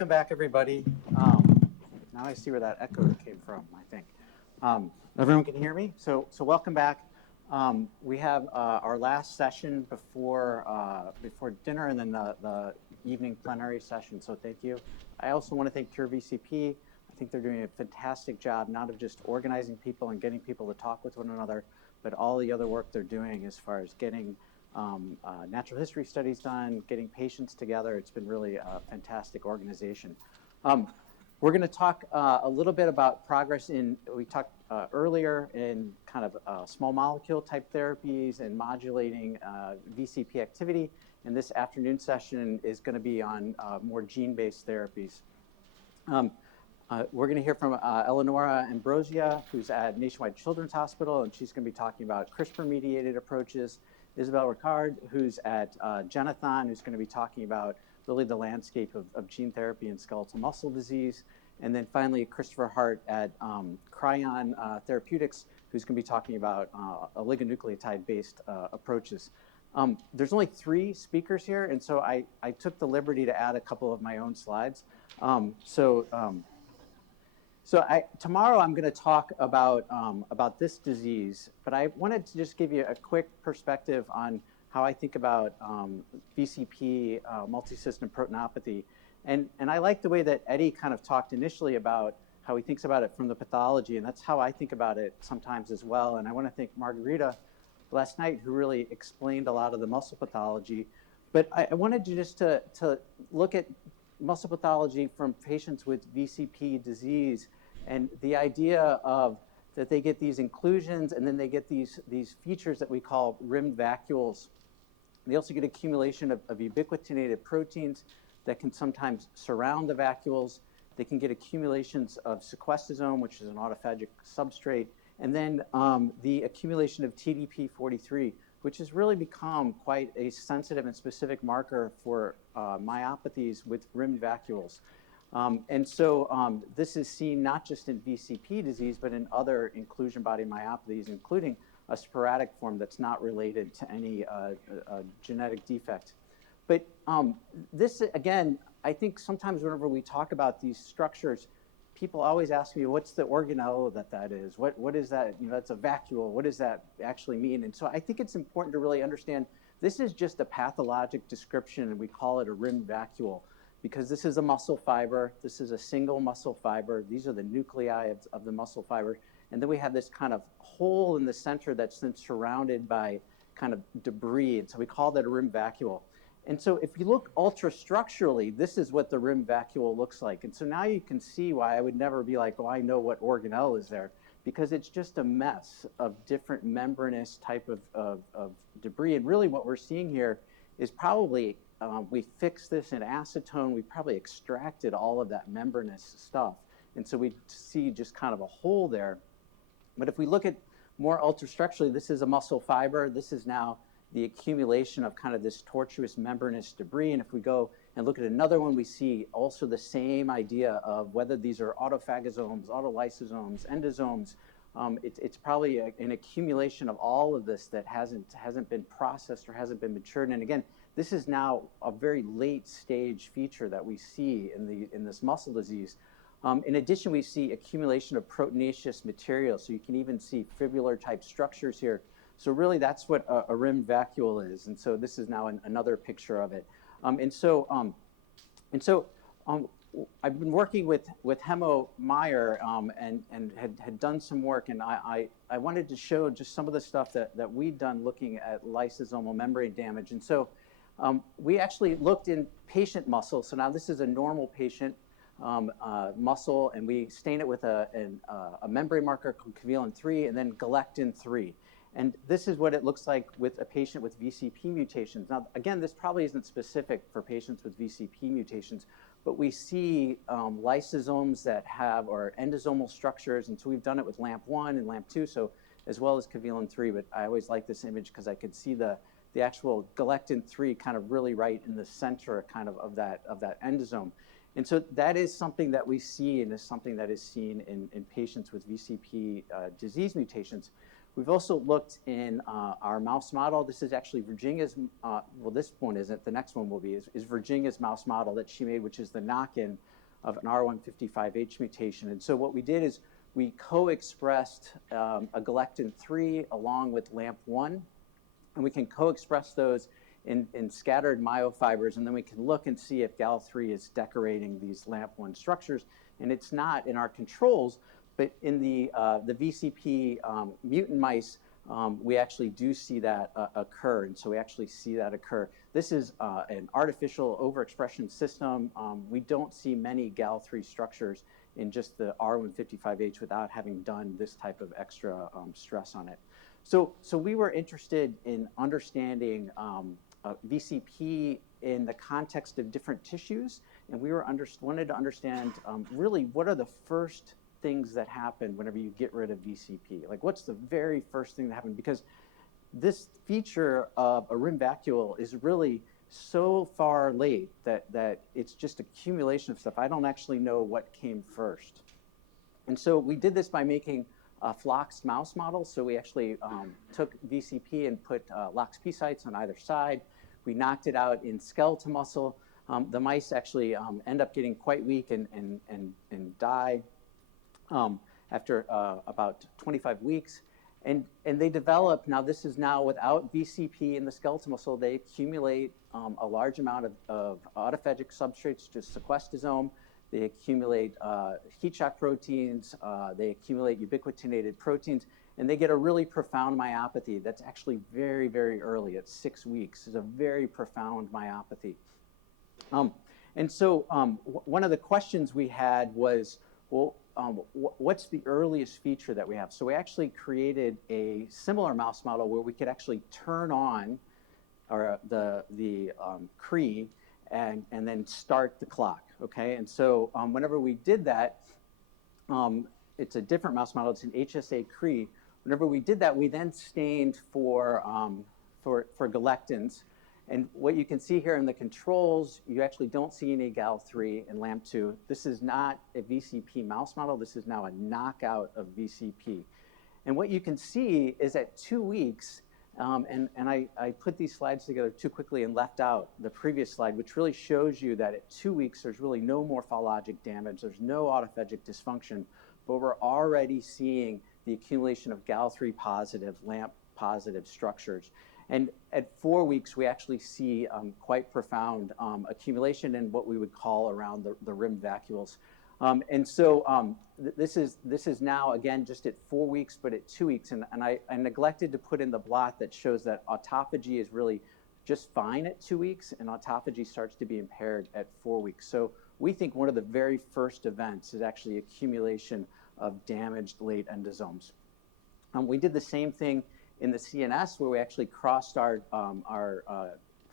welcome back, everybody. Now I see where that echo came from, I think. Everyone can hear me? So welcome back. We have our last session before dinner and then the evening plenary session, so thank you. I also want to thank Cure VCP. I think they're doing a fantastic job, not of just organizing people and getting people to talk with one another, but all the other work they're doing as far as getting natural history studies done, getting patients together. It's been really a fantastic organization. We're going to talk a little bit about progress we talked earlier in kind of small molecule type therapies and modulating VCP activity. And this afternoon session is going to be on more gene-based therapies. We're going to hear from Eleonora Ambrosia, who's at Nationwide Children's Hospital, and she's going to be talking about CRISPR-mediated approaches. Isabelle Richard, who's at Genethon, who's going to be talking about really the landscape of gene therapy and skeletal muscle disease. And then finally, Christopher Hart at Creyon Therapeutics, who's going to be talking about oligonucleotide-based approaches. There's only 3 speakers here, and so I took the liberty to add a couple of my own slides. Tomorrow I'm going to talk about this disease, but I wanted to just give you a quick perspective on how I think about VCP, multisystem proteinopathy. And I like the way that Eddie kind of talked initially about how he thinks about it from the pathology, and that's how I think about it sometimes as well. And I want to thank Margarita last night, who really explained a lot of the muscle pathology. But I wanted to just to look at muscle pathology from patients with VCP disease, and the idea of that they get these inclusions and then they get these features that we call rimmed vacuoles. They also get accumulation of ubiquitinated proteins that can sometimes surround the vacuoles. They can get accumulations of sequestosome, which is an autophagic substrate, and then the accumulation of TDP-43, which has really become quite a sensitive and specific marker for myopathies with rimmed vacuoles. And so this is seen not just in VCP disease, but in other inclusion body myopathies, including a sporadic form that's not related to any genetic defect. But this, again, I think sometimes whenever we talk about these structures, people always ask me, what's the organelle that is? What is that? You know, that's a vacuole. What does that actually mean? And so I think it's important to really understand this is just a pathologic description, and we call it a rimmed vacuole, because this is a muscle fiber. This is a single muscle fiber. These are the nuclei of the muscle fiber. And then we have this kind of hole in the center that's then surrounded by kind of debris. And so we call that a rimmed vacuole. And so if you look ultrastructurally, this is what the rimmed vacuole looks like. And so now you can see why I would never be like, oh, I know what organelle is there, because it's just a mess of different membranous type of debris. And really what we're seeing here is probably, we fixed this in acetone, we probably extracted all of that membranous stuff. And so we see just kind of a hole there. But if we look at more ultrastructurally, this is a muscle fiber. This is now the accumulation of kind of this tortuous membranous debris. And if we go and look at another one, we see also the same idea of whether these are autophagosomes, autolysosomes, endosomes. It's probably an accumulation of all of this that hasn't been processed or hasn't been matured. And again, this is now a very late stage feature that we see in this muscle disease. In addition, we see accumulation of proteinaceous material. So you can even see fibrillar type structures here. So really that's what a rimmed vacuole is. And so this is now another picture of it. And so I've been working with Hemo Meyer and had done some work, and I wanted to show just some of the stuff that we'd done looking at lysosomal membrane damage. And so we actually looked in patient muscle. So now this is a normal patient muscle, and we stain it with a membrane marker called cavelin-3 and then galectin-3. And this is what it looks like with a patient with VCP mutations. Now, again, this probably isn't specific for patients with VCP mutations, but we see lysosomes that have, or endosomal structures, and so we've done it with LAMP1 and LAMP2, so as well as cavelin-3, but I always like this image because I could see the actual galectin-3 kind of really right in the center kind of that endosome. And so that is something that we see, and is something that is seen in patients with VCP disease mutations. We've also looked in our mouse model. This is actually Virginia's, well, this one isn't, the next one will be, is Virginia's mouse model that she made, which is the knock-in of an R155H mutation. And so what we did is we co-expressed a galectin-3 along with LAMP1, and we can co-express those in scattered myofibers, and then we can look and see if Gal3 is decorating these LAMP1 structures. And it's not in our controls, but in the VCP mutant mice, we actually do see that occur, and so we actually see that occur. This is an artificial overexpression system. We don't see many Gal3 structures in just the R155H without having done this type of extra stress on it. So we were interested in understanding VCP in the context of different tissues, and we wanted to understand really what are the first things that happen whenever you get rid of VCP. Like, what's the very first thing that happened? Because this feature of a rim vacuole is really so far late that it's just accumulation of stuff. I don't actually know what came first. And so we did this by making a floxed mouse model. So we actually took VCP and put LOXP sites on either side. We knocked it out in skeletal muscle. The mice actually end up getting quite weak and die after about 25 weeks. And they develop, now this is now without VCP in the skeletal muscle, they accumulate a large amount of autophagic substrates, just sequestosome. They accumulate heat shock proteins, they accumulate ubiquitinated proteins, and they get a really profound myopathy that's actually very, very early at 6 weeks. It's a very profound myopathy. And so one of the questions we had was, well, what's the earliest feature that we have? So we actually created a similar mouse model where we could actually turn on the Cre and then start the clock, okay? And so whenever we did that, it's a different mouse model, it's an HSA Cre. Whenever we did that, we then stained for galectins. And what you can see here in the controls, you actually don't see any Gal3 and LAMP2. This is not a VCP mouse model. This is now a knockout of VCP. And what you can see is at 2 weeks, and I put these slides together too quickly and left out the previous slide, which really shows you that at 2 weeks, there's really no morphologic damage. There's no autophagic dysfunction, but we're already seeing the accumulation of Gal3 positive, LAMP positive structures. And at 4 weeks, we actually see quite profound accumulation in what we would call around the rim vacuoles. And so this is now, again, just at 4 weeks, but at 2 weeks. And I neglected to put in the blot that shows that autophagy is really just fine at 2 weeks, and autophagy starts to be impaired at 4 weeks. So we think one of the very first events is actually accumulation of damaged late endosomes. We did the same thing in the CNS, where we actually crossed our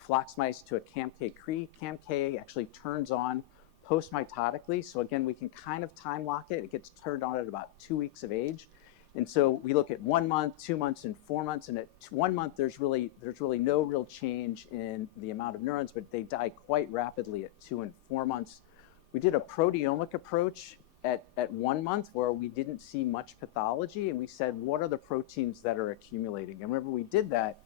flox mice to a CAMK Cre. CAMK actually turns on post-mitotically. So again, we can kind of time lock it. It gets turned on at about 2 weeks of age. And so we look at 1 month, 2 months, and 4 months. And at 1 month, there's really no real change in the amount of neurons, but they die quite rapidly at 2 and 4 months. We did a proteomic approach at 1 month where we didn't see much pathology, and we said, what are the proteins that are accumulating? And whenever we did that,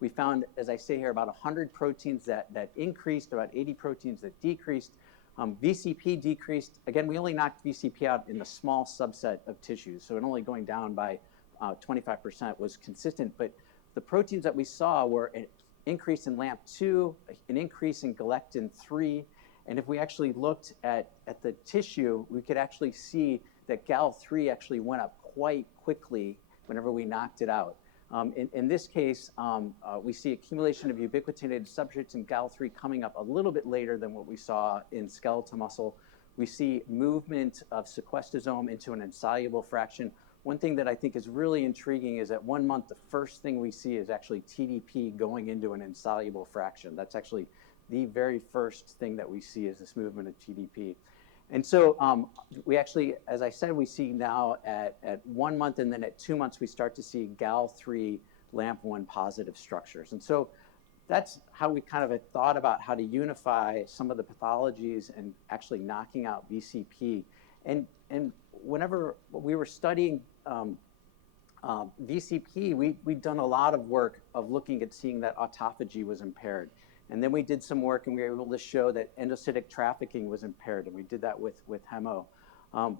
we found, as I say here, about 100 proteins that increased, about 80 proteins that decreased. VCP decreased. Again, we only knocked VCP out in a small subset of tissues, so it only going down by 25% was consistent. But the proteins that we saw were an increase in LAMP2, an increase in galectin-3, and if we actually looked at the tissue, we could actually see that Gal3 actually went up quite quickly whenever we knocked it out. In this case, we see accumulation of ubiquitinated substrates in Gal3 coming up a little bit later than what we saw in skeletal muscle. We see movement of sequestosome into an insoluble fraction. One thing that I think is really intriguing is at 1 month, the first thing we see is actually TDP going into an insoluble fraction. That's actually the very first thing that we see is this movement of TDP. And so we actually, as I said, we see now at 1 month, and then at 2 months, we start to see Gal3 LAMP1 positive structures. And so that's how we kind of had thought about how to unify some of the pathologies and actually knocking out VCP. And whenever we were studying VCP, we'd done a lot of work of looking at seeing that autophagy was impaired. And then we did some work, and we were able to show that endocytic trafficking was impaired, and we did that with hemo.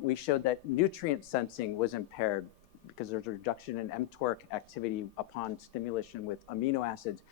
We showed that nutrient sensing was impaired because there's a reduction in mTOR activity upon stimulation with amino acids.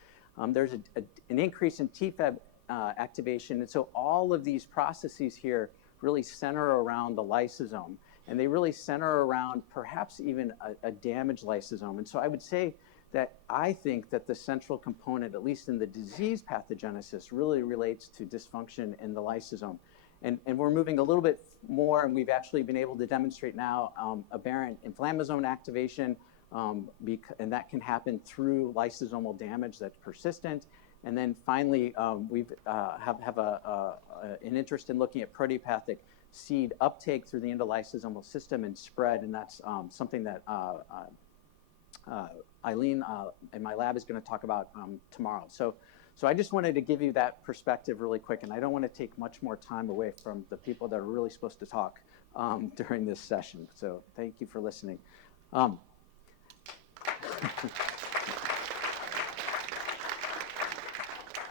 There's an increase in TFEB activation, and so all of these processes here really center around the lysosome, and they really center around perhaps even a damaged lysosome. And so I would say that I think that the central component, at least in the disease pathogenesis, really relates to dysfunction in the lysosome. And we're moving a little bit more, and we've actually been able to demonstrate now aberrant inflammasome activation, and that can happen through lysosomal damage that's persistent. And then finally, we have an interest in looking at proteopathic seed uptake through the endolysosomal system and spread, and that's something that Eileen in my lab is going to talk about tomorrow. So I just wanted to give you that perspective really quick, and I don't want to take much more time away from the people that are really supposed to talk during this session. So thank you for listening.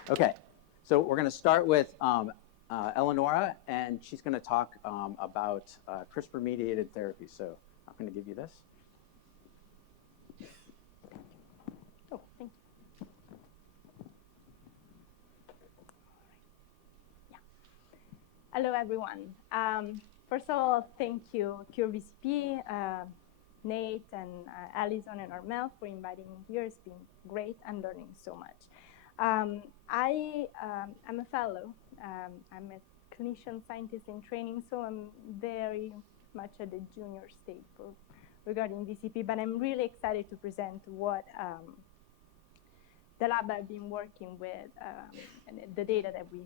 Okay, so we're going to start with Eleonora, and she's going to talk about CRISPR-mediated therapy. So I'm going to give you this. Oh, thank you. Yeah. Hello, everyone. First of all, thank you, VCP, Nate, and Alison and Armel for inviting me here. It's been great. I'm learning so much. I'm a fellow. I'm a clinician scientist in training, so I'm very much at the junior stage regarding VCP, but I'm really excited to present what the lab I've been working with and the data that we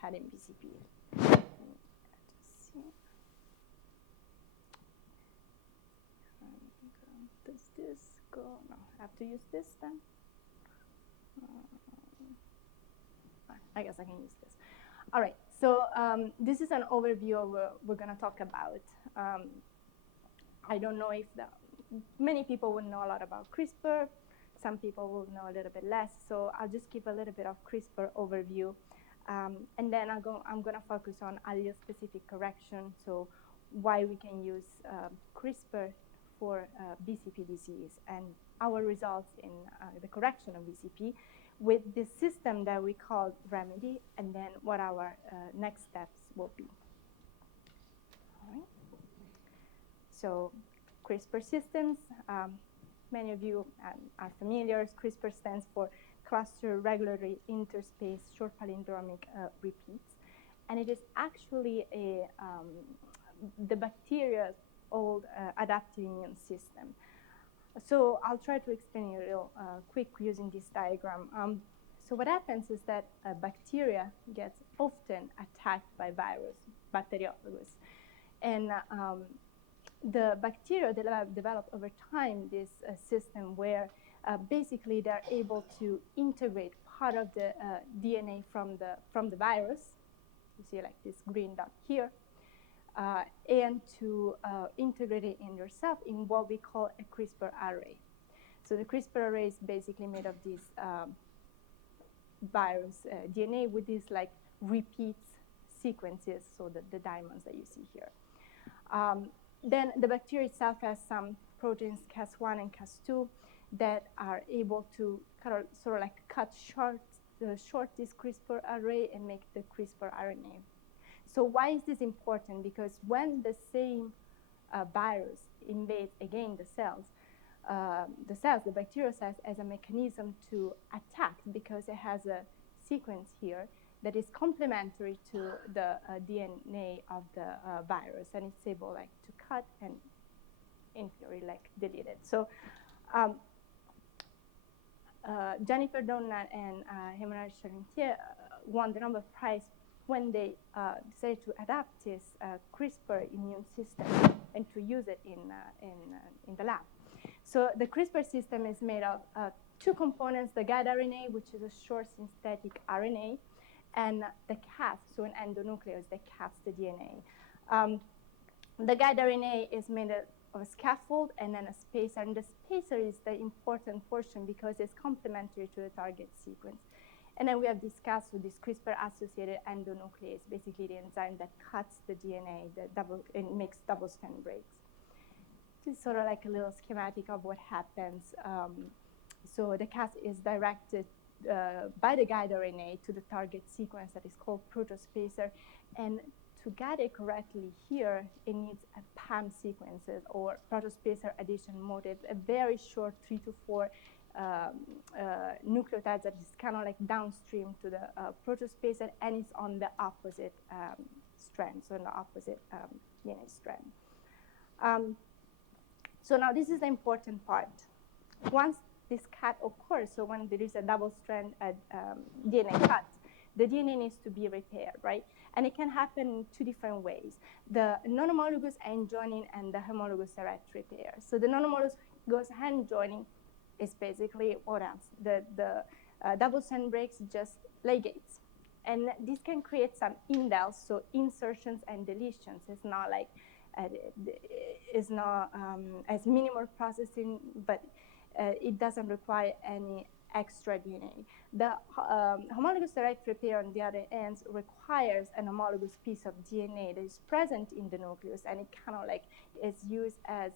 had in VCP. Does this go? No, I have to use this then. I guess I can use this. All right, so this is an overview of what we're going to talk about. I don't know if many people will know a lot about CRISPR. Some people will know a little bit less. So I'll just give a little bit of CRISPR overview. And then I'm going to focus on allele-specific correction, so why we can use CRISPR for VCP disease and our results in the correction of VCP with this system that we call remedy, and then what our next steps will be. All right. So CRISPR systems, many of you are familiar. CRISPR stands for cluster regularly interspaced short palindromic repeats, and it is actually the bacteria's old adaptive immune system. So I'll try to explain it real quick using this diagram. So what happens is that bacteria gets often attacked by virus, bacteriophagous. And the bacteria develop over time this system where basically they're able to integrate part of the DNA from the virus. You see like this green dot here. And to integrate it in yourself in what we call a CRISPR array. So the CRISPR array is basically made of these virus DNA with these like repeats sequences, so the diamonds that you see here. Then the bacteria itself has some proteins Cas1 and Cas2 that are able to sort of like cut short this CRISPR array and make the CRISPR RNA. So why is this important? Because when the same virus invades again the bacterial cells as a mechanism to attack, because it has a sequence here that is complementary to the DNA of the virus, and it's able like to cut and in theory like delete it. So Jennifer Doudna and Eleonora won the Nobel Prize when they decided to adapt this CRISPR immune system and to use it in the lab. So the CRISPR system is made of two components, the guide RNA, which is a short synthetic RNA, and the Cas, so an endonuclease that caps the DNA. The guide RNA is made of a scaffold and then a spacer, and the spacer is the important portion because it's complementary to the target sequence. And then we have discussed with this CRISPR-associated endonuclease, basically the enzyme that cuts the DNA and makes double-strand breaks. This is sort of like a little schematic of what happens. So the Cas is directed by the guide RNA to the target sequence that is called protospacer. And to get it correctly here, it needs a PAM sequences or protospacer addition motif, a very short 3 to 4 nucleotides that is kind of like downstream to the protospacer, and it's on the opposite strand, so on the opposite DNA strand. So now this is the important part. Once this cut occurs, so when there is a double-strand DNA cut, the DNA needs to be repaired, right? And it can happen in 2 different ways: the non-homologous end joining and the homologous direct repair. So the non-homologous end joining is basically what else? The double-strand breaks just ligates. And this can create some indels, so insertions and deletions. It's not like, it's not as minimal processing, but it doesn't require any extra DNA. The homologous direct repair on the other end requires an homologous piece of DNA that is present in the nucleus, and it kind of like is used as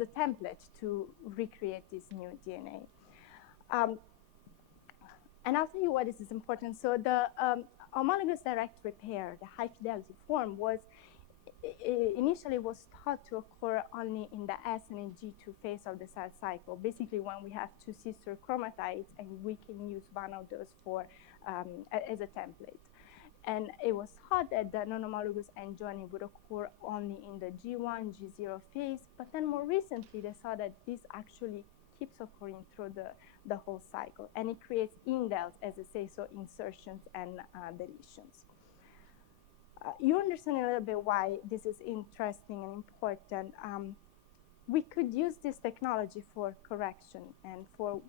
a template to recreate this new DNA. And I'll tell you why this is important. So the homologous direct repair, the high fidelity form, was initially was thought to occur only in the S and G2 phase of the cell cycle, basically when we have 2 sister chromatides and we can use one of those for as a template. And it was thought that the non-homologous end joining would occur only in the G1, G0 phase, but then more recently they saw that this actually keeps occurring through the whole cycle, and it creates indels, as I say, so insertions and deletions. You understand a little bit why this is interesting and important. We could use this technology for correction and for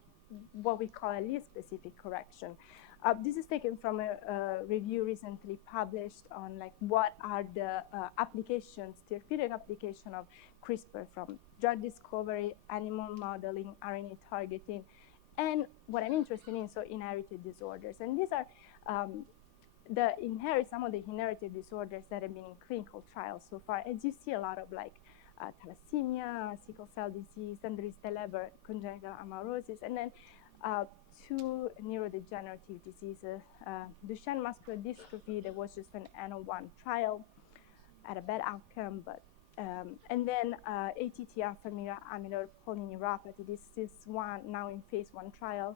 what we call allele-specific correction. This is taken from a review recently published on like what are the applications, therapeutic application of CRISPR from drug discovery, animal modeling, RNA targeting, and what I'm interested in, so inherited disorders. And these are some of the inherited disorders that have been in clinical trials so far. As you see, a lot of like thalassemia, sickle cell disease, and there is the Leber congenital amaurosis, and then 2 neurodegenerative diseases. Duchenne muscular dystrophy, there was just an N01 trial, had a bad outcome, but and then ATTR familial amyloid polyneuropathy. This is one now in phase 1 trial.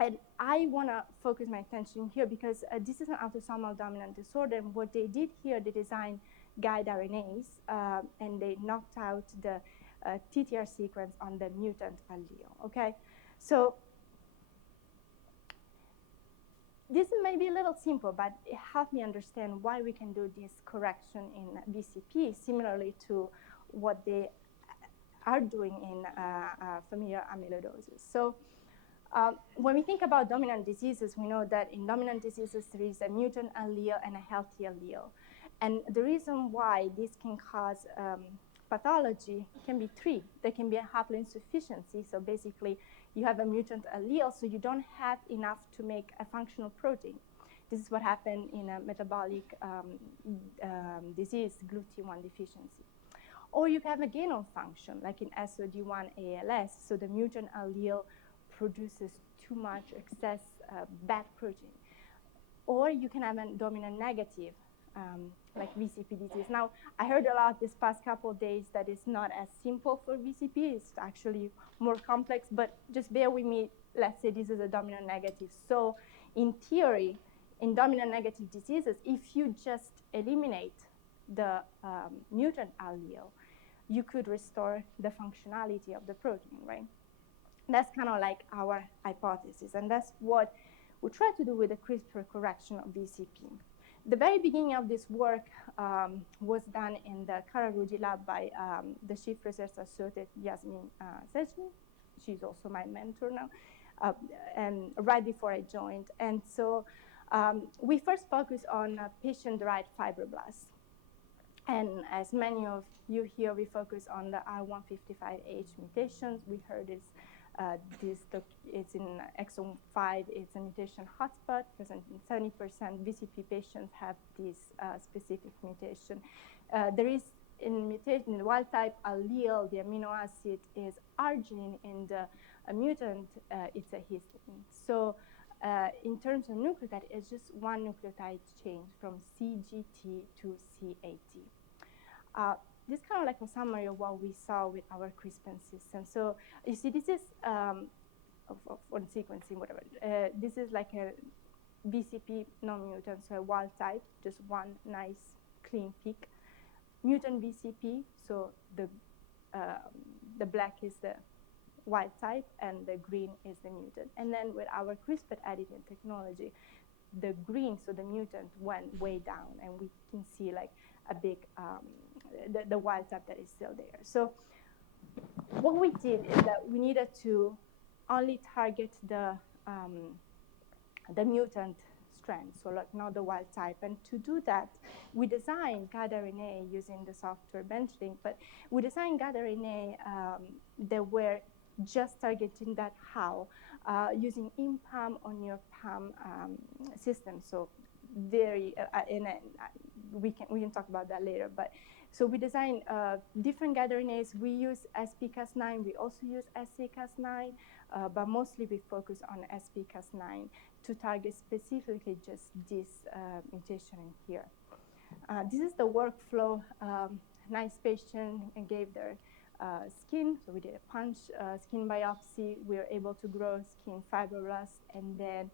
And I want to focus my attention here because this is an autosomal dominant disorder. And what they did here, they designed guide RNAs, and they knocked out the TTR sequence on the mutant allele, okay? So this may be a little simple, but it helped me understand why we can do this correction in VCP, similarly to what they are doing in familial amyloidosis. So when we think about dominant diseases, we know that in dominant diseases, there is a mutant allele and a healthy allele. And the reason why this can cause pathology can be 3. There can be a haploinsufficiency. So basically, you have a mutant allele, so you don't have enough to make a functional protein. This is what happened in a metabolic disease, GLUT1 deficiency. Or you can have a gain of function, like in SOD1 ALS, so the mutant allele produces too much excess bad protein. Or you can have a dominant negative, like VCP disease. Now, I heard a lot this past couple of days that it's not as simple for VCP. It's actually more complex, but just bear with me. Let's say this is a dominant negative. So in theory, in dominant negative diseases, if you just eliminate the mutant allele, you could restore the functionality of the protein, right? That's kind of like our hypothesis, and that's what we try to do with the CRISPR correction of VCP. The very beginning of this work was done in the Kararuji lab by the Chief Research Associate, Yasmin Sejni. She's also my mentor now, and right before I joined. And so we first focused on patient-derived fibroblasts. And as many of you here, we focus on the R155H mutations. We heard this it's in exon 5. It's a mutation hotspot. Present in 70% VCP patients have this specific mutation. There is in mutation in the wild type allele, the amino acid is arginine, and the mutant it's a histidine. So in terms of nucleotide, it's just one nucleotide change from CGT to CAT. This is kind of like a summary of what we saw with our CRISPR system. So you see, this is for sequencing, whatever. This is like a VCP non-mutant, so a wild type, just one nice clean peak. Mutant VCP, so the black is the wild type and the green is the mutant. And then with our CRISPR editing technology, the green, so the mutant, went way down, and we can see like a big, the wild type that is still there. So what we did is that we needed to only target the mutant strand, so like not the wild type. And to do that, we designed GAD-RNA using the software BenchLink, but we designed GAD-RNA that were just targeting that how, using in-PAM or near-PAM systems. So very, we can talk about that later. But so we designed different GAD-RNAs. We use SP-Cas9. We also use SC-Cas9, but mostly we focus on SP-Cas9 to target specifically just this mutation in here. This is the workflow. Nice patient and gave their skin. So we did a punch skin biopsy. We were able to grow skin fibroblasts, and then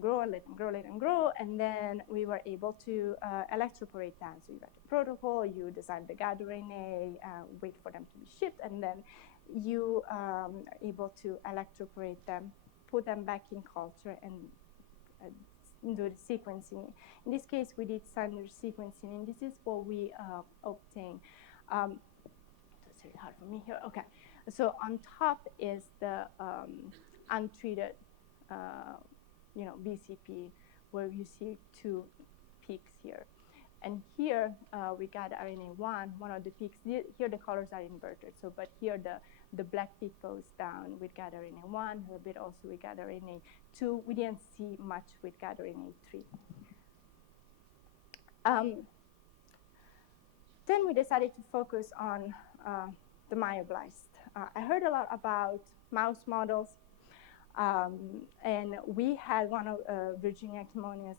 grow, let them grow, let them grow, and then we were able to electroporate them. So you got the protocol, you design the GAD-RNA, wait for them to be shipped, and then you are able to electroporate them, put them back in culture, and do the sequencing. In this case, we did standard sequencing, and this is what we obtained. It's really hard for me here. Okay, so on top is the untreated VCP, where you see two peaks here. And here, we got RNA1, one of the peaks. Here, the colors are inverted. So, but here, the black peak goes down with GAD-RNA1, a bit also with GAD-RNA2. We didn't see much with GAD-RNA3. Then we decided to focus on the myoblast. I heard a lot about mouse models. And we had one of Virginia Kimonia's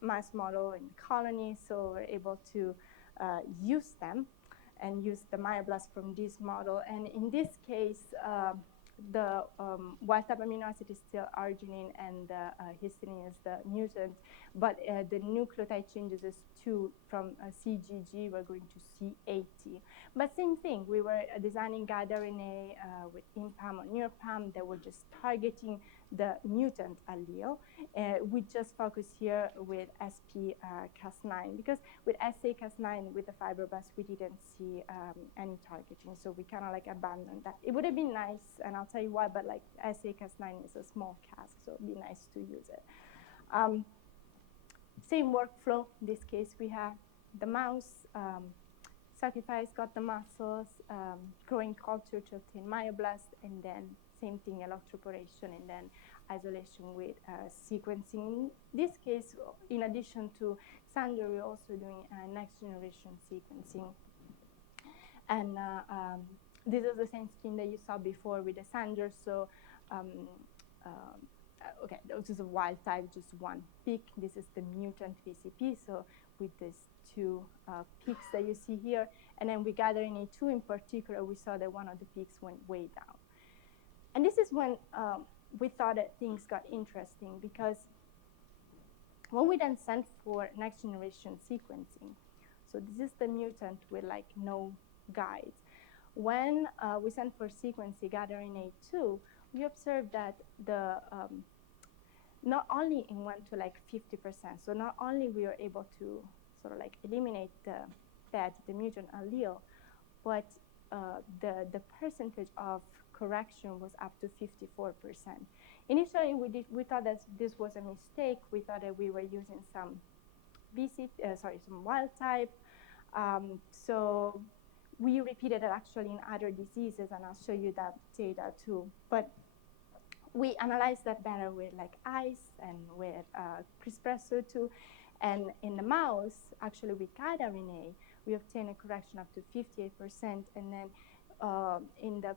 mouse model in colony, so we're able to use them and use the myoblast from this model. And in this case, the wild type amino acid is still arginine, and the histidine is the mutant, but the nucleotide changes is 2 from CGG, we're going to C80. But same thing, we were designing GAD-RNA with in-PAM or near-PAM that were just targeting the mutant allele. We just focus here with SP-Cas9, because with SA-Cas9, with the fibroblast, we didn't see any targeting, so we kind of like abandoned that. It would have been nice, and I'll tell you why, but like SA-Cas9 is a small Cas, so it'd be nice to use it. Same workflow. In this case, we have the mouse, sacrifice, got the muscles, growing culture to obtain myoblast, and then same thing, electroporation, and then isolation with sequencing. In this case, in addition to Sanger, we're also doing next generation sequencing. And this is the same scheme that you saw before with the Sanger. So, okay, this is a wild type, just one peak. This is the mutant VCP. So with these two peaks that you see here, and then we GAD-RNA2 in particular, we saw that one of the peaks went way down. And this is when we thought that things got interesting, because when we then sent for next generation sequencing, so this is the mutant with like no guides. When we sent for sequencing GAD-RNA2, we observed that the not only it went to like 50%, so not only we were able to sort of like eliminate the mutant allele, but the percentage of correction was up to 54%. Initially, we thought that this was a mistake. We thought that we were using some some wild type. So we repeated it actually in other diseases, and I'll show you that data too. But we analyzed that better with like ICE and with CRISPR-Cas9, and in the mouse, actually with guide RNA, we obtained a correction up to 58%, and then in the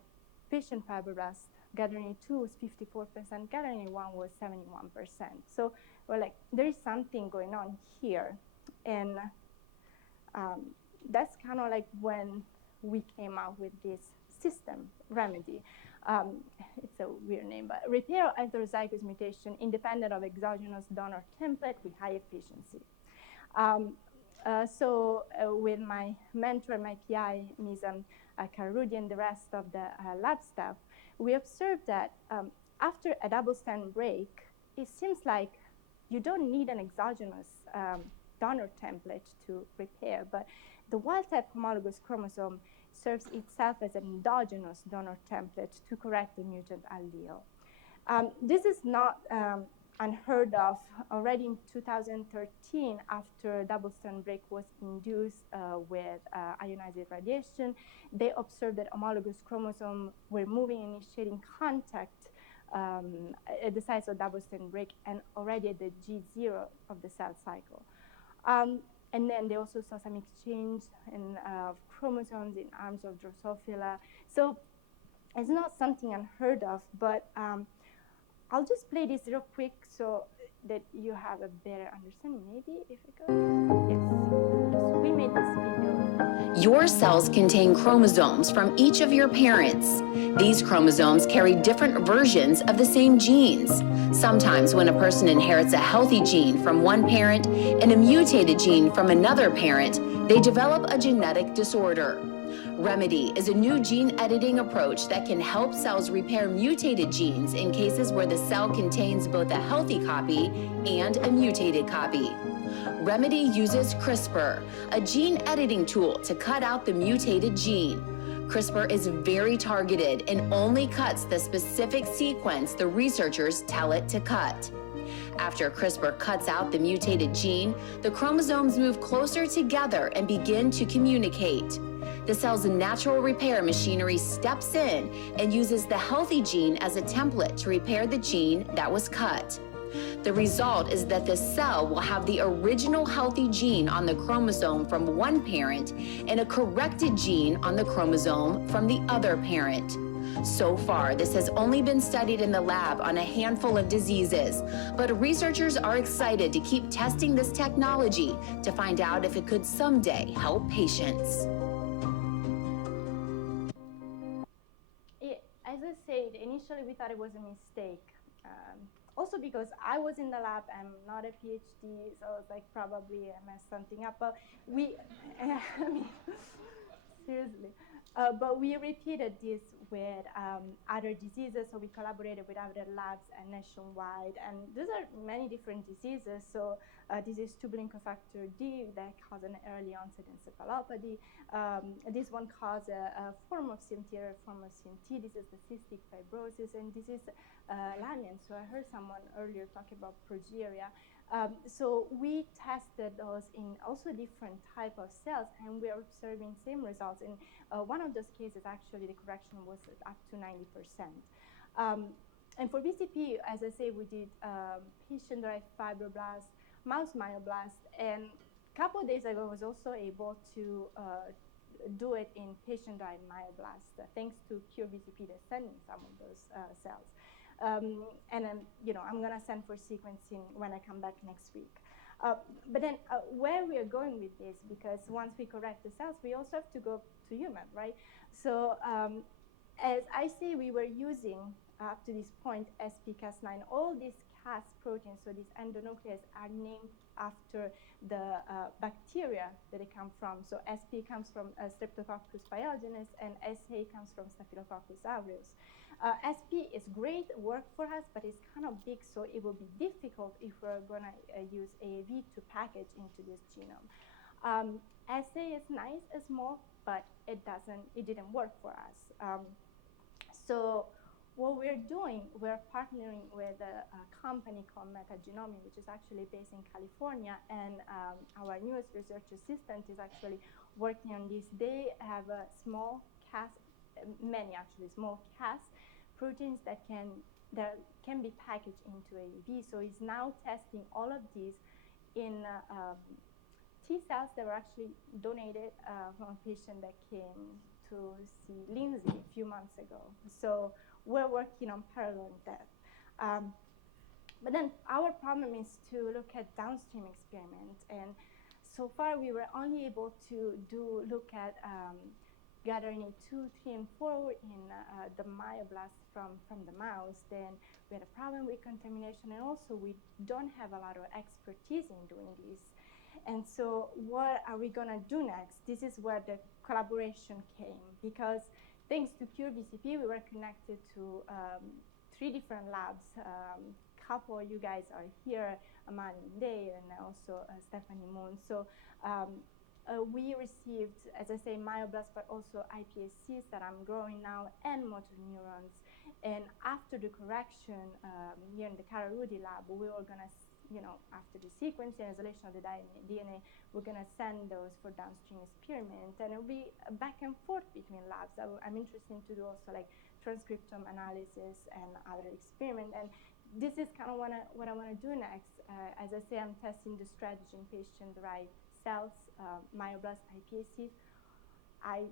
patient fibroblast, GAD-RNA2 was 54%, GAD-RNA1 was 71%. So we're like, there is something going on here, and that's kind of like when we came out with this system, Remedy. It's a weird name, but repair heterozygous mutation independent of exogenous donor template with high efficiency. With my mentor, my PI, Ms. Karudi, and the rest of the lab staff, we observed that after a double-strand break, it seems like you don't need an exogenous donor template to repair, but the wild-type homologous chromosome serves itself as an endogenous donor template to correct the mutant allele. This is not unheard of. Already in 2013, after double-strand break was induced with ionized radiation, they observed that homologous chromosomes were moving and initiating contact at the sites of double-strand break and already at the G0 of the cell cycle. And then they also saw some exchange in chromosomes in arms of Drosophila. So it's not something unheard of, but I'll just play this real quick so that you have a better understanding. Maybe if it goes, yes, we made this video. Your cells contain chromosomes from each of your parents. These chromosomes carry different versions of the same genes. Sometimes when a person inherits a healthy gene from one parent and a mutated gene from another parent, they develop a genetic disorder. Remedy is a new gene editing approach that can help cells repair mutated genes in cases where the cell contains both a healthy copy and a mutated copy. Remedy uses CRISPR, a gene editing tool to cut out the mutated gene. CRISPR is very targeted and only cuts the specific sequence the researchers tell it to cut. After CRISPR cuts out the mutated gene, the chromosomes move closer together and begin to communicate. The cell's natural repair machinery steps in and uses the healthy gene as a template to repair the gene that was cut. The result is that the cell will have the original healthy gene on the chromosome from one parent and a corrected gene on the chromosome from the other parent. So far, this has only been studied in the lab on a handful of diseases, but researchers are excited to keep testing this technology to find out if it could someday help patients. As I said, initially we thought it was a mistake. Also because I was in the lab, I'm not a PhD, so I was like, probably I messed something up. But we, I mean, seriously. But we repeated this with other diseases, so we collaborated with other labs and nationwide. And these are many different diseases. So this is tubulin cofactor D that causes an early onset encephalopathy. This one causes a form of CMT, a form of CMT. This is the cystic fibrosis, and this is lanolin. So I heard someone earlier talk about progeria. So we tested those in also different type of cells, and we are observing same results. In one of those cases, actually, the correction was up to 90%. And for VCP, as I say, we did patient-derived fibroblast, mouse myoblast, and a couple of days ago, I was also able to do it in patient-derived myoblast, thanks to CureVCP that's sending some of those cells. And then, I'm going to send for sequencing when I come back next week. But then where we are going with this, because once we correct the cells, we also have to go to human, right? So as I say, we were using, up to this point, SP-Cas9. All these Cas proteins, so these endonucleases, are named after the bacteria that they come from. So SP comes from Streptococcus pyogenes, and SA comes from Staphylococcus aureus. SP is great work for us, but it's kind of big, so it will be difficult if we're going to use AAV to package into this genome. SA is nice and small, but it didn't work for us. So what we're doing, we're partnering with a company called Metagenomics, which is actually based in California, and our newest research assistant is actually working on this. They have a small Cas, many actually small Cas proteins that can be packaged into AAV. So he's now testing all of these in T cells that were actually donated from a patient that came to see Lindsay a few months ago. So we're working on parallel that. But then our problem is to look at downstream experiments. And so far we were only able to look at gathering 2, 3, and 4 in the myoblasts from the mouse. Then we had a problem with contamination, and also we don't have a lot of expertise in doing this. And so what are we going to do next? This is where the collaboration came, because thanks to Pure VCP, we were connected to 3 different labs. Couple of you guys are here, Amanda Day, and also Stephanie Moon. So we received, as I say, myoblasts, but also iPSCs that I'm growing now, and motor neurons. And after the correction here in the Kararudi lab, we were going to, after the sequencing and isolation of the DNA, we're going to send those for downstream experiment. And it'll be a back and forth between labs. I'm interested to do also like transcriptome analysis and other experiments. And this is kind of what I want to do next. As I say, I'm testing the strategy in patient-derived cells, myoblasts, iPSCs. I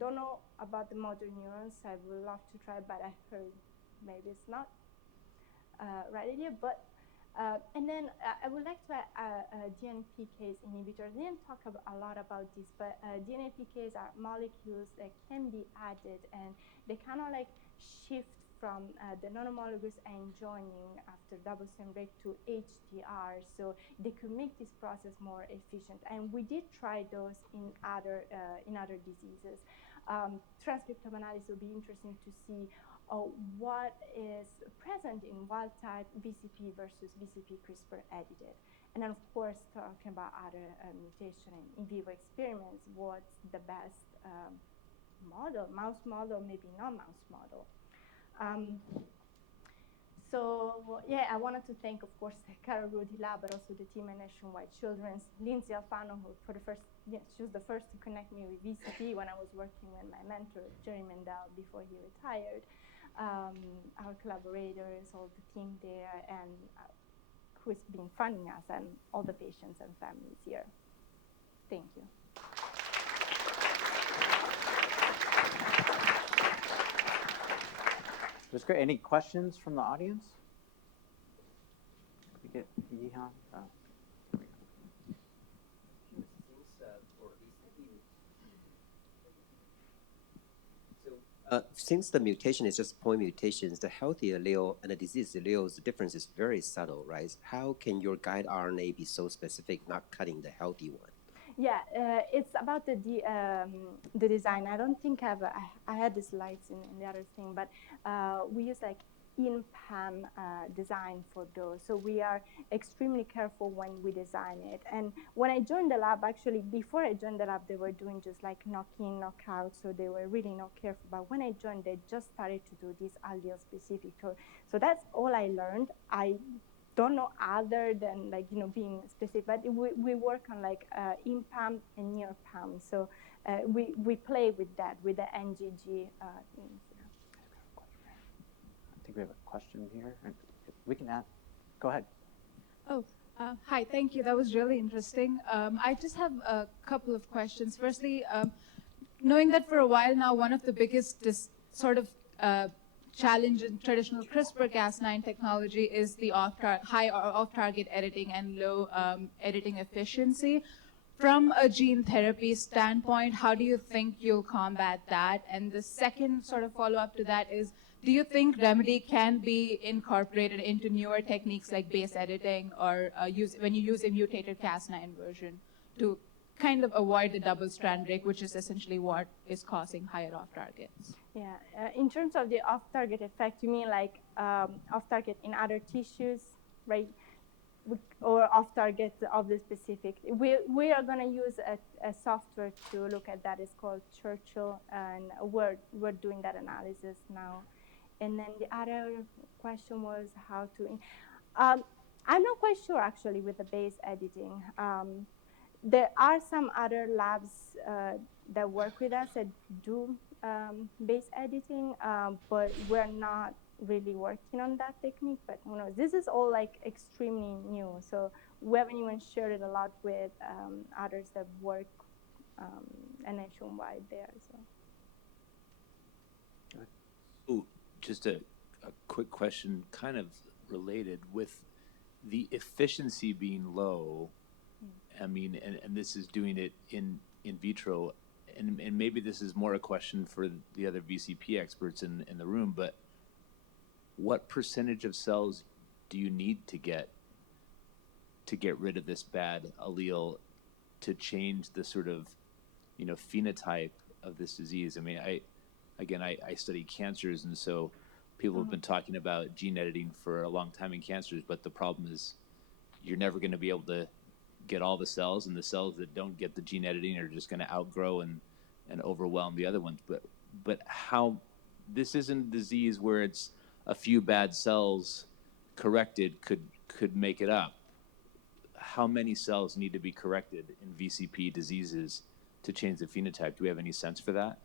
don't know about the motor neurons. I would love to try, but I heard maybe it's not right idea. But and then I would like to add DNPKs inhibitors. I didn't talk a lot about this, but DNPKs are molecules that can be added, and they kind of like shift from the non-homologous end joining after double-strand break to HTR, so they could make this process more efficient. And we did try those in other diseases. Transcriptome analysis will be interesting to see what is present in wild-type VCP versus VCP CRISPR-edited. And then, of course, talking about other mutation and in vivo experiments, what's the best model, mouse model, maybe non-mouse model. So yeah, I wanted to thank, of course, the Kararudi lab, but also the team at Nationwide Children's. Lindsay Alfano, who she was the first to connect me with VCP when I was working with my mentor, Jerry Mendel, before he retired. Our collaborators, all the team there, and who's been funding us, and all the patients and families here. Thank you. That's great. Any questions from the audience? We get Yihan. Since the mutation is just point mutations, the healthy allele and the disease alleles, the difference is very subtle, right? How can your guide RNA be so specific, not cutting the healthy one? Yeah, it's about the design. I don't think I had the slides in the other thing, but we use like in-PAM design for those. So we are extremely careful when we design it. And when I joined the lab, actually, before I joined the lab, they were doing just like knock-in, knock-out, so they were really not careful. But when I joined, they just started to do this allele-specific. So that's all I learned. I don't know other than like, being specific, but we work on like in-PAM and near-PAM. So we play with that, with the NGG things. I think we have a question here. We can add. Go ahead. Oh, hi, thank you. That was really interesting. I just have a couple of questions. Firstly, knowing that for a while now, one of the biggest challenge in traditional CRISPR-Cas9 technology is the high off-target editing and low editing efficiency. From a gene therapy standpoint, how do you think you'll combat that? And the second sort of follow-up to that is, do you think remedy can be incorporated into newer techniques like base editing, or when you use a mutated Cas9 version to kind of avoid the double-strand break, which is essentially what is causing higher off-targets? Yeah, in terms of the off-target effect, you mean like off-target in other tissues, right? Or off-target of the specific. We are going to use a software to look at that. It's called Churchill, and we're doing that analysis now. And then the other question was how to. I'm not quite sure actually with the base editing. There are some other labs that work with us that do base editing, but we're not really working on that technique. But who knows? This is all like extremely new, so we haven't even shared it a lot with others that work nationwide there. So. Oh, just a quick question, kind of related with the efficiency being low. I mean, and this is doing it in vitro, and maybe this is more a question for the other VCP experts in the room, but what percentage of cells do you need to get rid of this bad allele to change the sort of, you know, phenotype of this disease? I mean, I study cancers, and so people have been talking about gene editing for a long time in cancers, but the problem is you're never going to be able to get all the cells, and the cells that don't get the gene editing are just going to outgrow and overwhelm the other ones. But how, this isn't a disease where it's a few bad cells corrected could make it up. How many cells need to be corrected in VCP diseases to change the phenotype? Do we have any sense for that?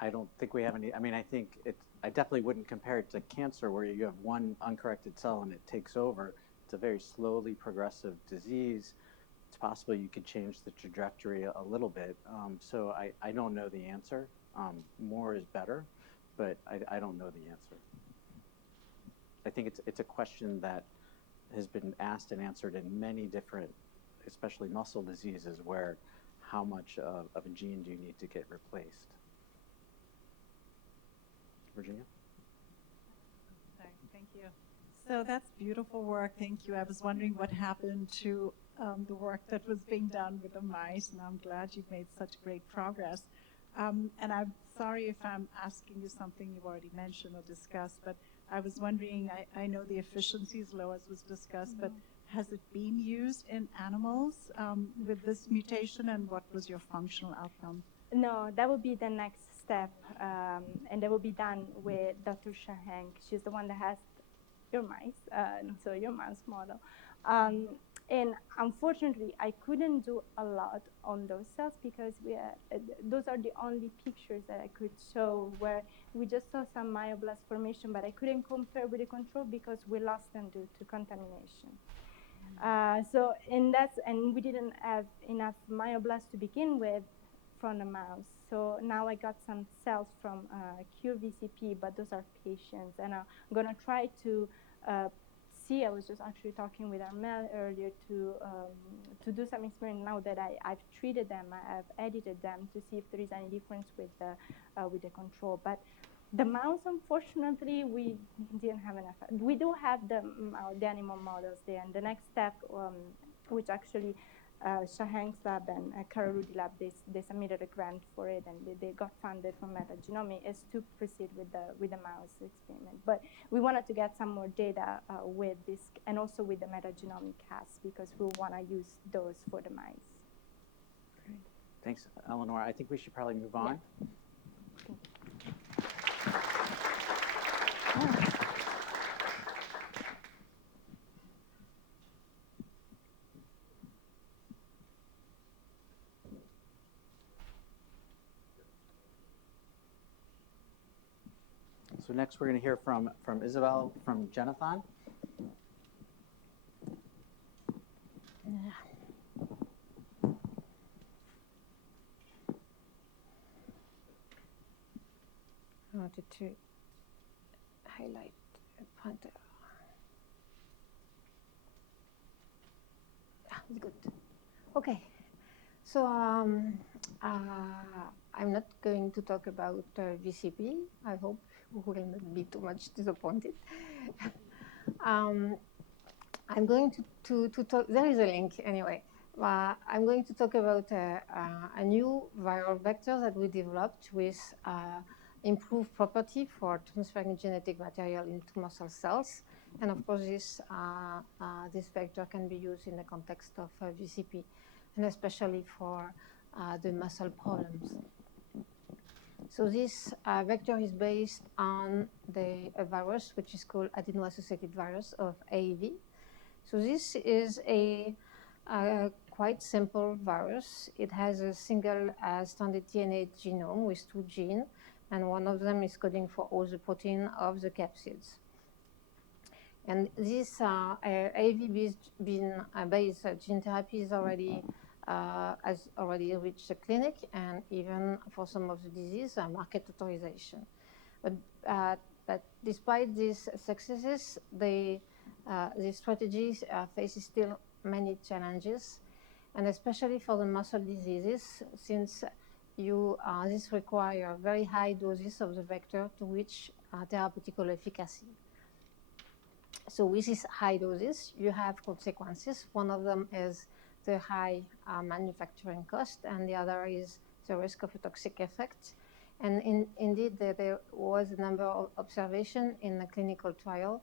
I don't think we have any. I mean, I think I definitely wouldn't compare it to cancer where you have one uncorrected cell and it takes over. It's a very slowly progressive disease. It's possible you could change the trajectory a little bit. So I don't know the answer. More is better, but I don't know the answer. I think it's a question that has been asked and answered in many different, especially muscle diseases, where how much of a gene do you need to get replaced? Virginia? Sorry, thank you. So that's beautiful work, thank you. I was wondering what happened to the work that was being done with the mice, and I'm glad you've made such great progress. And I'm sorry if I'm asking you something you've already mentioned or discussed, but I was wondering, I know the efficiency is low as was discussed, but has it been used in animals with this mutation, and what was your functional outcome? No, that would be the next step, and that will be done with Dr. Shahang. She's the one that has your mice, so your mouse model. And unfortunately, I couldn't do a lot on those cells because those are the only pictures that I could show where we just saw some myoblast formation, but I couldn't compare with the control because we lost them due to contamination. And we didn't have enough myoblasts to begin with from the mouse. So now I got some cells from VCP, but those are patients. And I'm going to try to see, I was just actually talking with Armel earlier to do some experiment now that I've treated them, I've edited them to see if there is any difference with the control. But the mouse, unfortunately, we didn't have enough. We do have the animal models there, and the next step, which actually Shahang's lab and Kararudi lab, they submitted a grant for it, and they got funded from Metagenomics, is to proceed with the mouse experiment. But we wanted to get some more data with this, and also with the Metagenomics cast, because we want to use those for the mice. Great. Thanks, Eleonora. I think we should probably move on. Yeah. So next we're going to hear from Isabelle from Genethon. I wanted to highlight a pointer. It's good. Okay. So I'm not going to talk about VCP. I hope we will not be too much disappointed. I'm going to talk, there is a link anyway. I'm going to talk about a new viral vector that we developed with improved property for transferring genetic material into muscle cells. And of course, this vector can be used in the context of VCP, and especially for the muscle problems. So this vector is based on a virus which is called adeno-associated virus of AAV. So this is a quite simple virus. It has a single standard DNA genome with 2 genes, and one of them is coding for all the protein of the capsids. And this AAV-based gene therapy is has already reached the clinic, and even for some of the disease, market authorization. But despite these successes, the strategy faces still many challenges, and especially for the muscle diseases, since this requires very high doses of the vector to reach therapeutical efficacy. So with these high doses, you have consequences. One of them is the high manufacturing cost, and the other is the risk of a toxic effect. And indeed, there was a number of observations in the clinical trial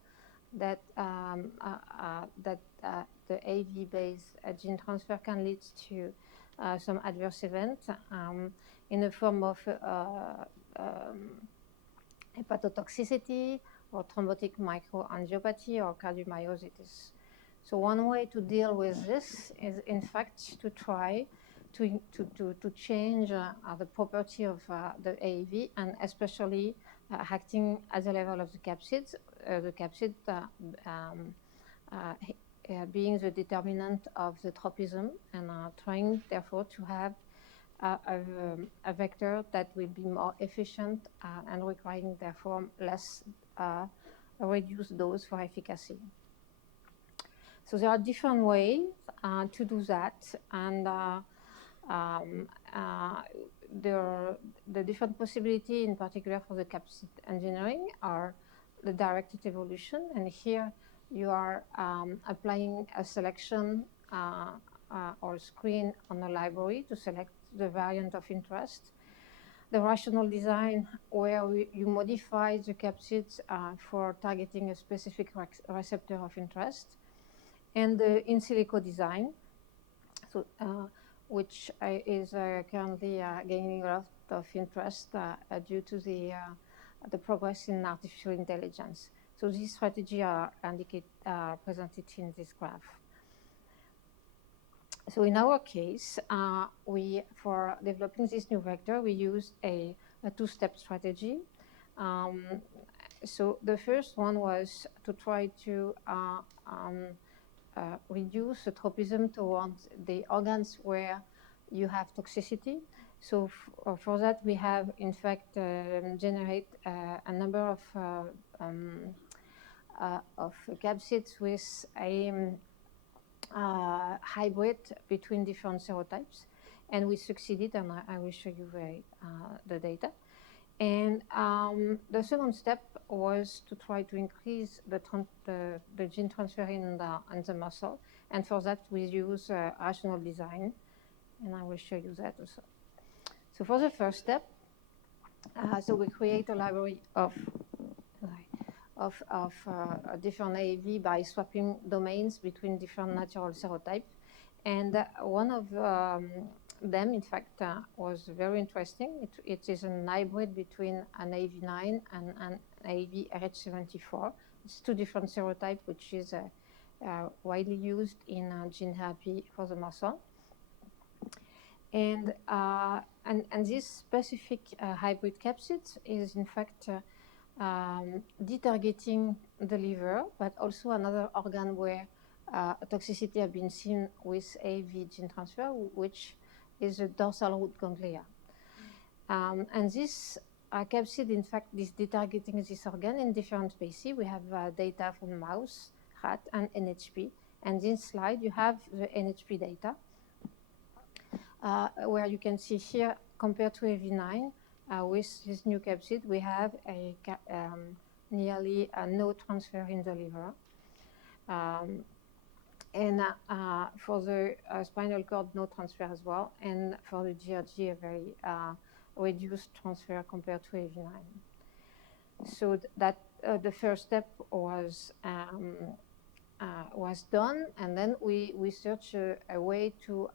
that the AAV-based gene transfer can lead to some adverse events in the form of hepatotoxicity or thrombotic microangiopathy or cardiomyositis. So one way to deal with this is, in fact, to try to change the property of the AAV, and especially acting at the level of the capsid being the determinant of the tropism, and trying, therefore, to have a vector that will be more efficient and requiring, therefore, less reduced dose for efficacy. So there are different ways to do that, and the different possibilities, in particular for the capsid engineering, are the directed evolution, and here you are applying a selection or screen on a library to select the variant of interest. The rational design, where you modify the capsids for targeting a specific receptor of interest, and the in silico design, so, which is currently gaining a lot of interest due to the progress in artificial intelligence. So these strategies are presented in this graph. So in our case, for developing this new vector, we used a two-step strategy. So the first one was to try to reduce the tropism towards the organs where you have toxicity. So for that, we have, in fact, generate a number of capsids with a hybrid between different serotypes, and we succeeded, and I will show you the data. And the second step was to try to increase the gene transfer in the muscle, and for that we use rational design, and I will show you that also. So for the first step, so we create a library of different AAV by swapping domains between different natural serotypes, and one of them, in fact, was very interesting. It is an hybrid between an AAV9 and an AAV RH74. It's two different serotypes, which is widely used in gene therapy for the muscle. And this specific hybrid capsid is, in fact, detargeting the liver, but also another organ where toxicity has been seen with AAV gene transfer, which is the dorsal root ganglia. And this capsid, in fact, is detargeting this organ in different species. We have data from mouse, rat, and NHP. And in this slide, you have the NHP data, where you can see here, compared to AAV9, with this new capsid, we have nearly no transfer in the liver. And for the spinal cord, no transfer as well. And for the GRG, a very reduced transfer compared to AAV9. So that the first step was done, and then we searched a way to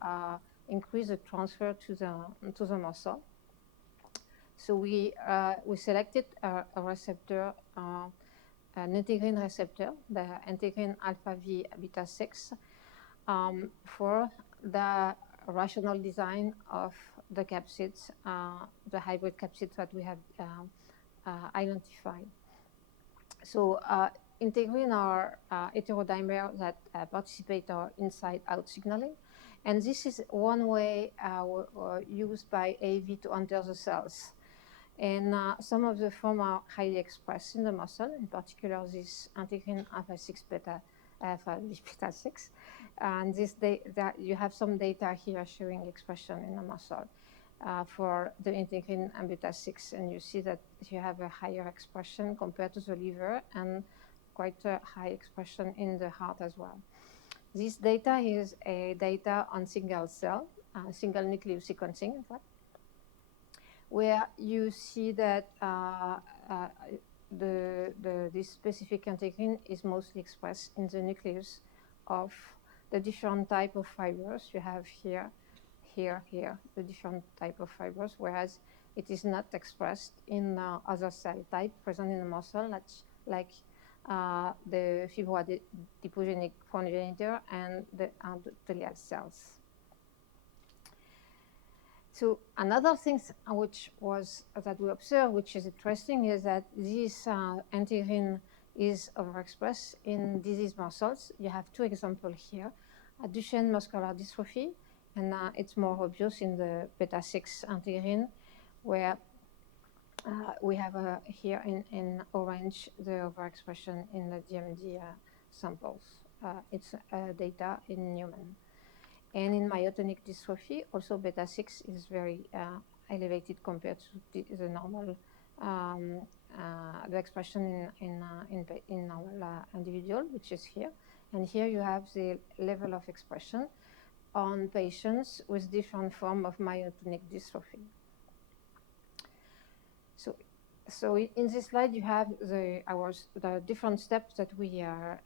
increase the transfer to the muscle. So we selected a receptor, an integrin receptor, the integrin alpha V beta 6, for the rational design of the capsids, the hybrid capsids that we have identified. So integrin are heterodimers that participate in inside-out signaling. And this is one way used by AAV to enter the cells. And some of the forms are highly expressed in the muscle, in particular this integrin alpha 6 beta, alpha beta 6. And this you have some data here showing expression in the muscle for the integrin and beta 6. And you see that you have a higher expression compared to the liver and quite a high expression in the heart as well. This data is a data on single cell, single nucleus sequencing, in fact, where you see that this specific integrin is mostly expressed in the nucleus of the different type of fibers. You have here, the different type of fibers, whereas it is not expressed in other cell type present in the muscle, like the fibroadipogenic progenitor and the endothelial cells. So another thing that we observed, which is interesting, is that this integrin is overexpressed in disease muscles. You have two examples here, Duchenne muscular dystrophy, and it's more obvious in the beta 6 integrin, where we have here in orange the overexpression in the DMD samples. It's data in human. And in myotonic dystrophy, also beta 6 is very elevated compared to the normal, the expression in normal individual, which is here. And here you have the level of expression on patients with different form of myotonic dystrophy. So in this slide, you have the different steps that we are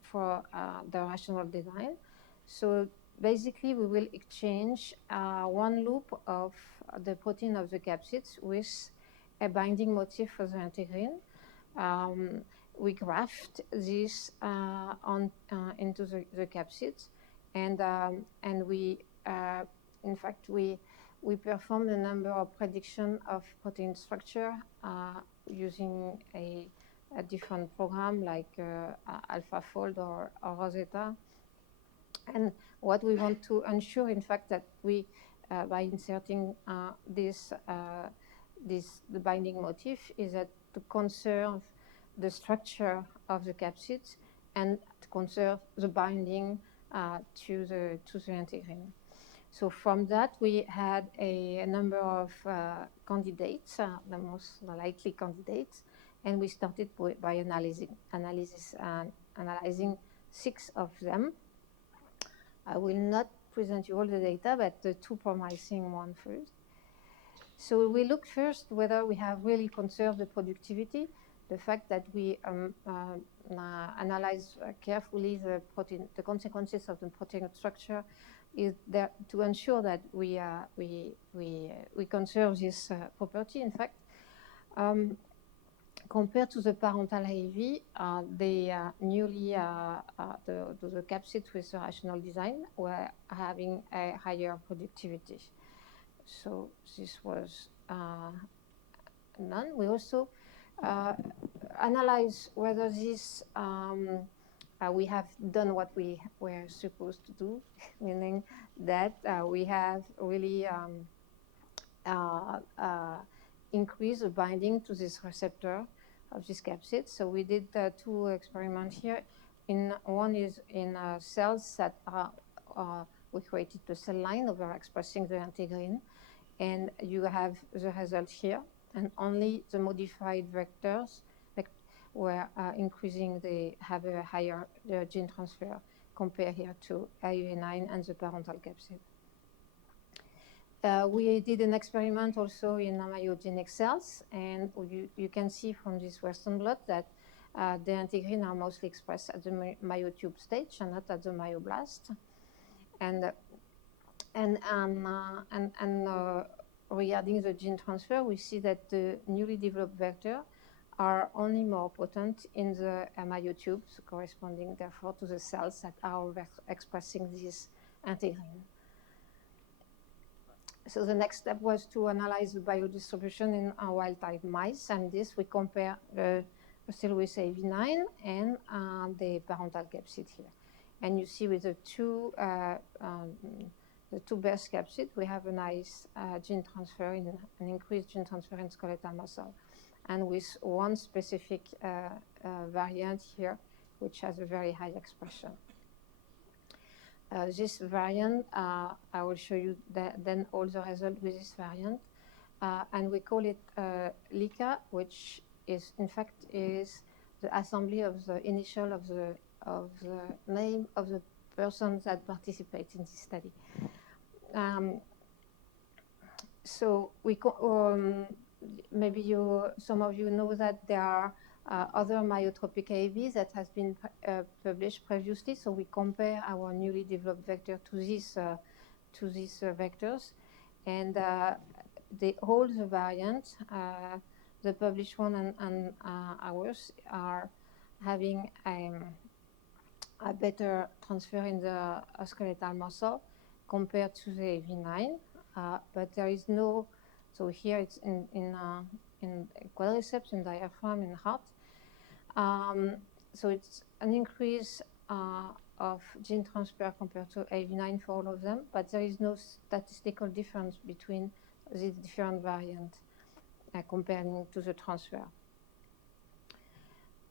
for the rational design. So basically, we will exchange one loop of the protein of the capsids with a binding motif for the integrin. We graft this into the capsids, and we, in fact, we performed a number of prediction of protein structure using a different program like AlphaFold or Rosetta. And what we want to ensure, in fact, that we, by inserting the binding motif, is that to conserve the structure of the capsids and to conserve the binding to the integrin. So from that, we had a number of candidates, the most likely candidates, and we started by analyzing 6 of them. I will not present you all the data, but the 2 promising one first. So we looked first whether we have really conserved the productivity, the fact that we analyze carefully the consequences of the protein structure is there to ensure that we conserve this property. In fact, compared to the parental AAV, the capsids with the rational design were having a higher productivity. So this was done. We also analyze whether this we have done what we were supposed to do, meaning that we have really increased the binding to this receptor of this capsid. So we did 2 experiments here. One is in cells that we created the cell line overexpressing the integrin, and you have the result here. And only the modified vectors were increasing, they have a higher gene transfer compared here to IUA9 and the parental capsid. We did an experiment also in myogenic cells, and you can see from this Western blot that the integrin are mostly expressed at the myotube stage and not at the myoblast. And regarding the gene transfer, we see that the newly developed vector are only more potent in the myotubes, corresponding therefore to the cells that are expressing this integrin. So the next step was to analyze the biodistribution in wild-type mice, and this we compare still with AV9 and the parental capsid here. And you see with the two best capsid, we have a nice gene transfer, an increased gene transfer in skeletal muscle, and with one specific variant here, which has a very high expression. This variant, I will show you then all the results with this variant, and we call it LICA, which is in fact is the assembly of the initial of the name of the person that participates in this study. So we maybe some of you know that there are other myotropic AAVs that has been published previously. So we compare our newly developed vector to these vectors, and all the variants, the published one and ours, are having a better transfer in the skeletal muscle compared to the AV9, but there is no. So here it's in quadriceps, in diaphragm, in heart. So it's an increase of gene transfer compared to AV9 for all of them, but there is no statistical difference between these different variants comparing to the transfer.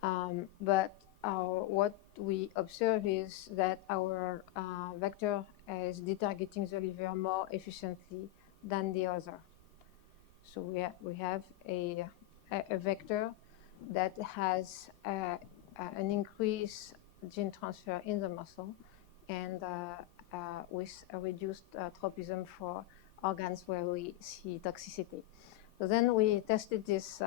But what we observe is that our vector is detargeting the liver more efficiently than the other. So we have a vector that has an increased gene transfer in the muscle and with a reduced tropism for organs where we see toxicity. So then we tested this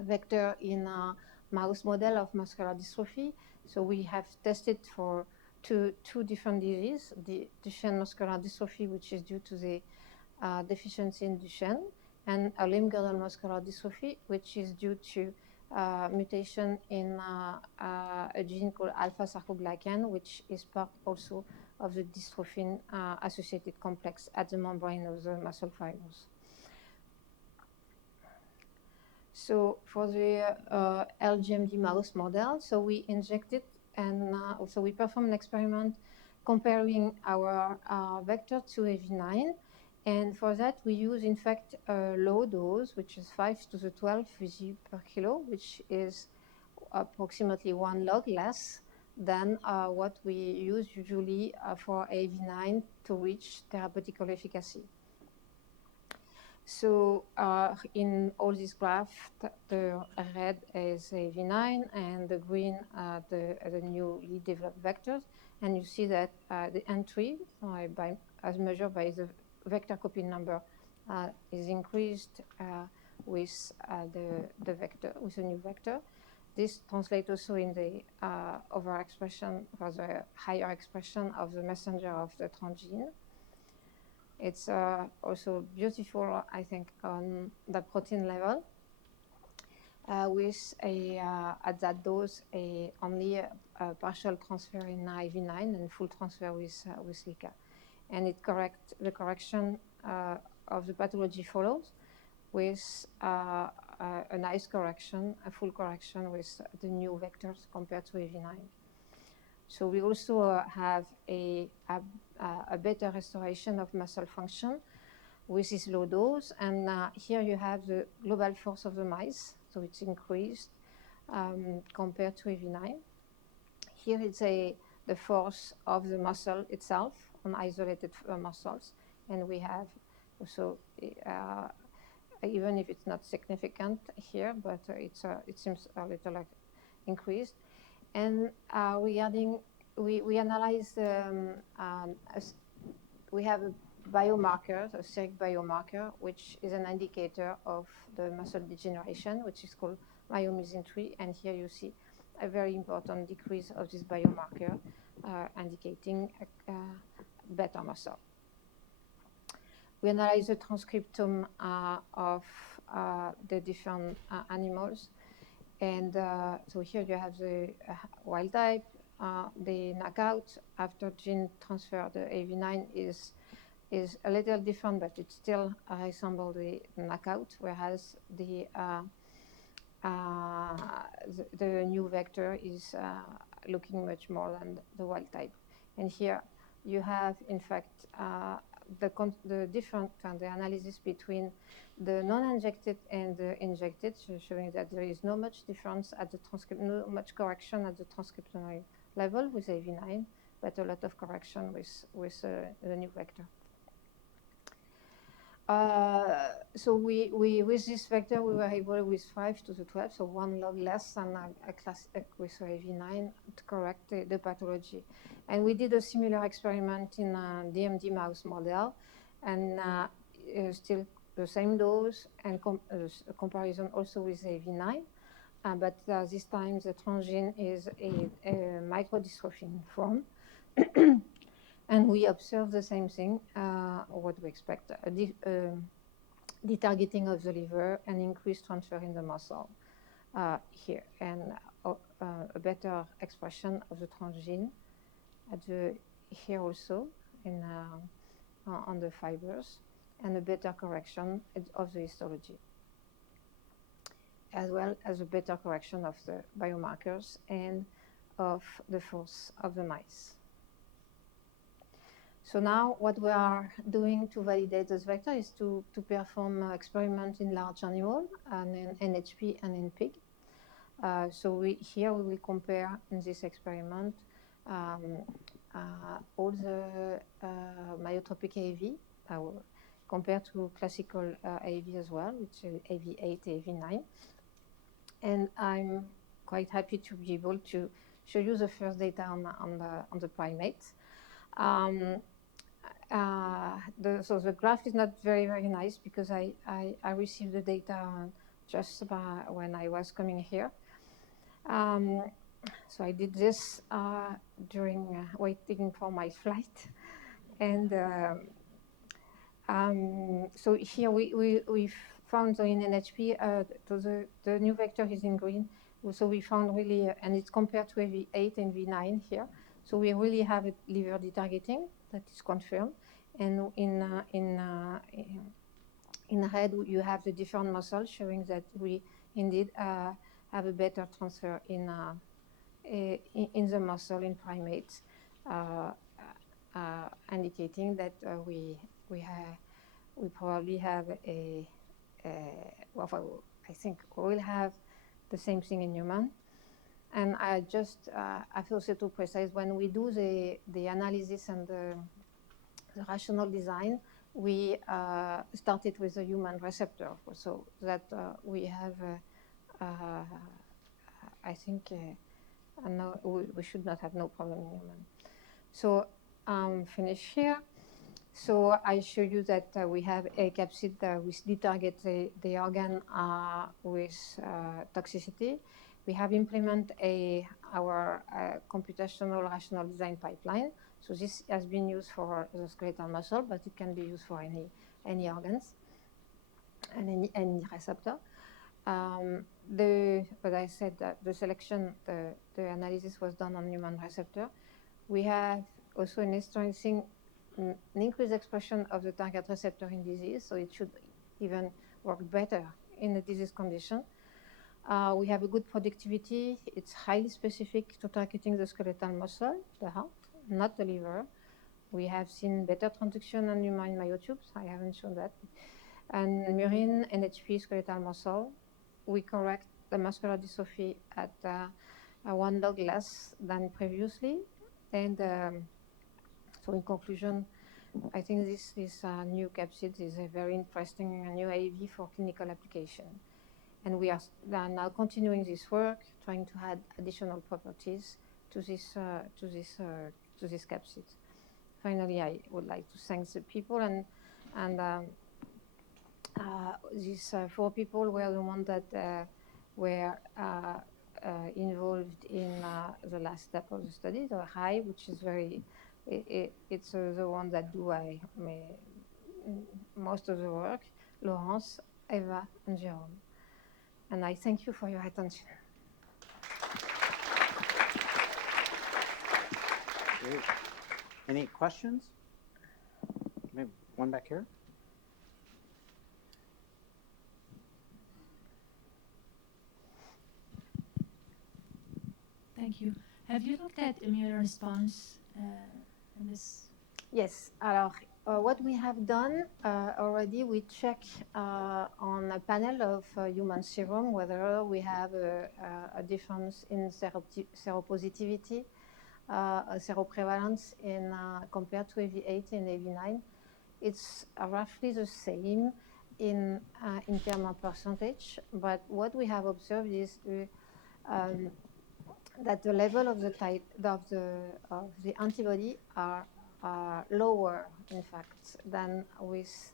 vector in a mouse model of muscular dystrophy. So we have tested for two different diseases, the Duchenne muscular dystrophy, which is due to the deficiency in Duchenne, and a limb-girdle muscular dystrophy, which is due to mutation in a gene called alpha-sarcoglycan, which is part also of the dystrophin-associated complex at the membrane of the muscle fibers. So for the LGMD mouse model, so we injected, and also we performed an experiment comparing our vector to AV9. And for that, we use, in fact, a low dose, which is 5 to the 12 vg per kilo, which is approximately 1 log less than what we use usually for AV9 to reach therapeutical efficacy. So in all these graphs, the red is AV9 and the green the newly developed vectors. And you see that the entry, as measured by the vector copy number, is increased with the vector, with a new vector. This translates also in the overexpression, or the higher expression of the messenger of the transgene. It's also beautiful, I think, on the protein level, with at that dose only a partial transfer in AV9 and full transfer with LICA. And the correction of the pathology follows with a nice correction, a full correction with the new vectors compared to AV9. So we also have a better restoration of muscle function with this low dose. And here you have the global force of the mice. So it's increased compared to AV9. Here it's the force of the muscle itself on isolated muscles. And we have also, even if it's not significant here, but it seems a little like increased. And regarding, we analyze, we have a biomarker, a steric biomarker, which is an indicator of the muscle degeneration, which is called myomisin 3. And here you see a very important decrease of this biomarker, indicating better muscle. we analyze the transcriptome of the different animals. And so here you have the wild type, the knockout after gene transfer. The AV9 is a little different, but it still resembles the knockout, whereas the new vector is looking much more than the wild type. And here you have, in fact, the different the analysis between the non-injected and the injected, so showing that there is no much difference at the no much correction at the transcriptional level with AV9, but a lot of correction with the new vector. So we with this vector we were able with 5 to the 12, so 1 log less than a classic with AV9 to correct the pathology. And we did a similar experiment in a DMD mouse model, and still the same dose and a comparison also with AV9, but this time the transgene is a microdystrophin form. And we observe the same thing, what we expect, detargeting of the liver and increased transfer in the muscle here, and a better expression of the transgene here also in, on the fibers, and a better correction of the histology, as well as a better correction of the biomarkers and of the force of the mice. So now what we are doing to validate this vector is to perform experiments in large animal and in NHP and in pig. So here we will compare in this experiment all the myotropic AAV compared to classical AAV as well, which is AV8, AV9. And I'm quite happy to be able to show you the first data on the primates. So the graph is not very, very nice because I received the data just when I was coming here. So I did this during waiting for my flight. And so here we found in NHP, the new vector is in green. So we found really, and it's compared to AV8 and V9 here. So we really have a liver detargeting that is confirmed. And in red, you have the different muscles showing that we indeed have a better transfer in the muscle in primates, indicating that we probably have well, I think we'll have the same thing in human. And I feel so too precise when we do the analysis and the rational design. We started with a human receptor, so that we have, I think, we should not have no problem in human. So finish here. So I show you that we have a capsid which detarget the organ with toxicity. We have implemented our computational rational design pipeline. So this has been used for the skeletal muscle, but it can be used for any organs and any receptor. But I said that the selection, the analysis was done on human receptor. We have also an interesting an increased expression of the target receptor in disease, so it should even work better in a disease condition. We have a good productivity. It's highly specific to targeting the skeletal muscle, the heart, not the liver. We have seen better transduction on human myotubes. I haven't shown that. And murine, NHP, skeletal muscle. We correct the muscular dystrophy at 1 log less than previously. And so in conclusion, I think this new capsid is a very interesting new AAV for clinical application. And we are now continuing this work, trying to add additional properties to this capsid. Finally, I would like to thank the people, and these 4 people were the ones that were involved in the last step of the study, the high, which is very, it's the one that do most of the work, Laurence, Eva, and Jérôme. And I thank you for your attention. Great. Any questions? Maybe one back here. Thank you. Have you looked at immune response in this? Yes. Alors, what we have done already, we check on a panel of human serum whether we have a difference in seropositivity, seroprevalence in compared to AV8 and AV9. It's roughly the same in terms of percentage, but what we have observed is that the level of the type of the antibody are lower, in fact, than with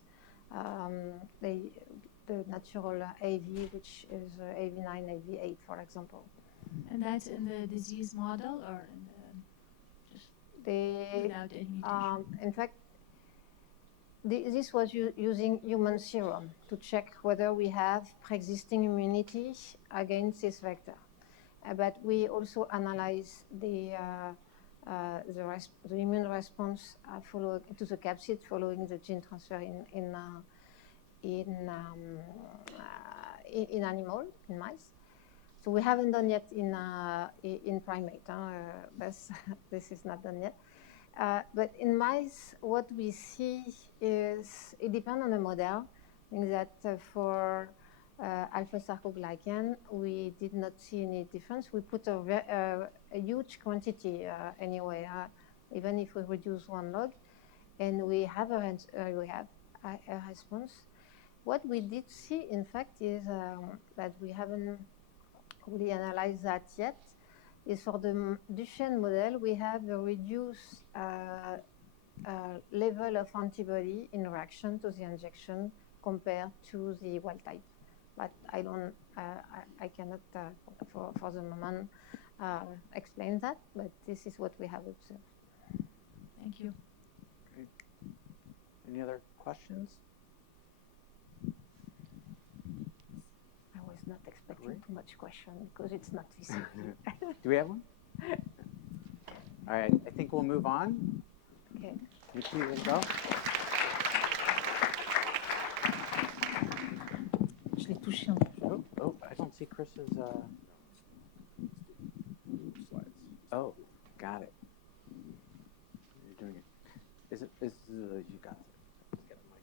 the natural AV, which is AV9, AV8, for example. And that's in the disease model or in the, without any mutation? In fact, this was using human serum to check whether we have pre-existing immunity against this vector. But we also analyze the immune response following to the capsid following the gene transfer in animal, in mice. So we haven't done yet in primate. This is not done yet. But in mice, what we see is it depends on the model. In that for alpha-sarcoglycan, we did not see any difference. We put a huge quantity anyway, even if we reduce 1 log, and we have a response. What we did see, in fact, is that we haven't really analyzed that yet, is for the Duchenne model, we have a reduced level of antibody in reaction to the injection compared to the wild type. But I cannot, for the moment, explain that, but this is what we have observed. Thank you. Great. Any other questions? I was not expecting too much question because it's not VCP. Do we have one? All right, I think we'll move on. Okay. You two, Isabelle. Oh, I don't see Chris's. Oh, got it. You're doing it. Is you got it? Let's get a mic.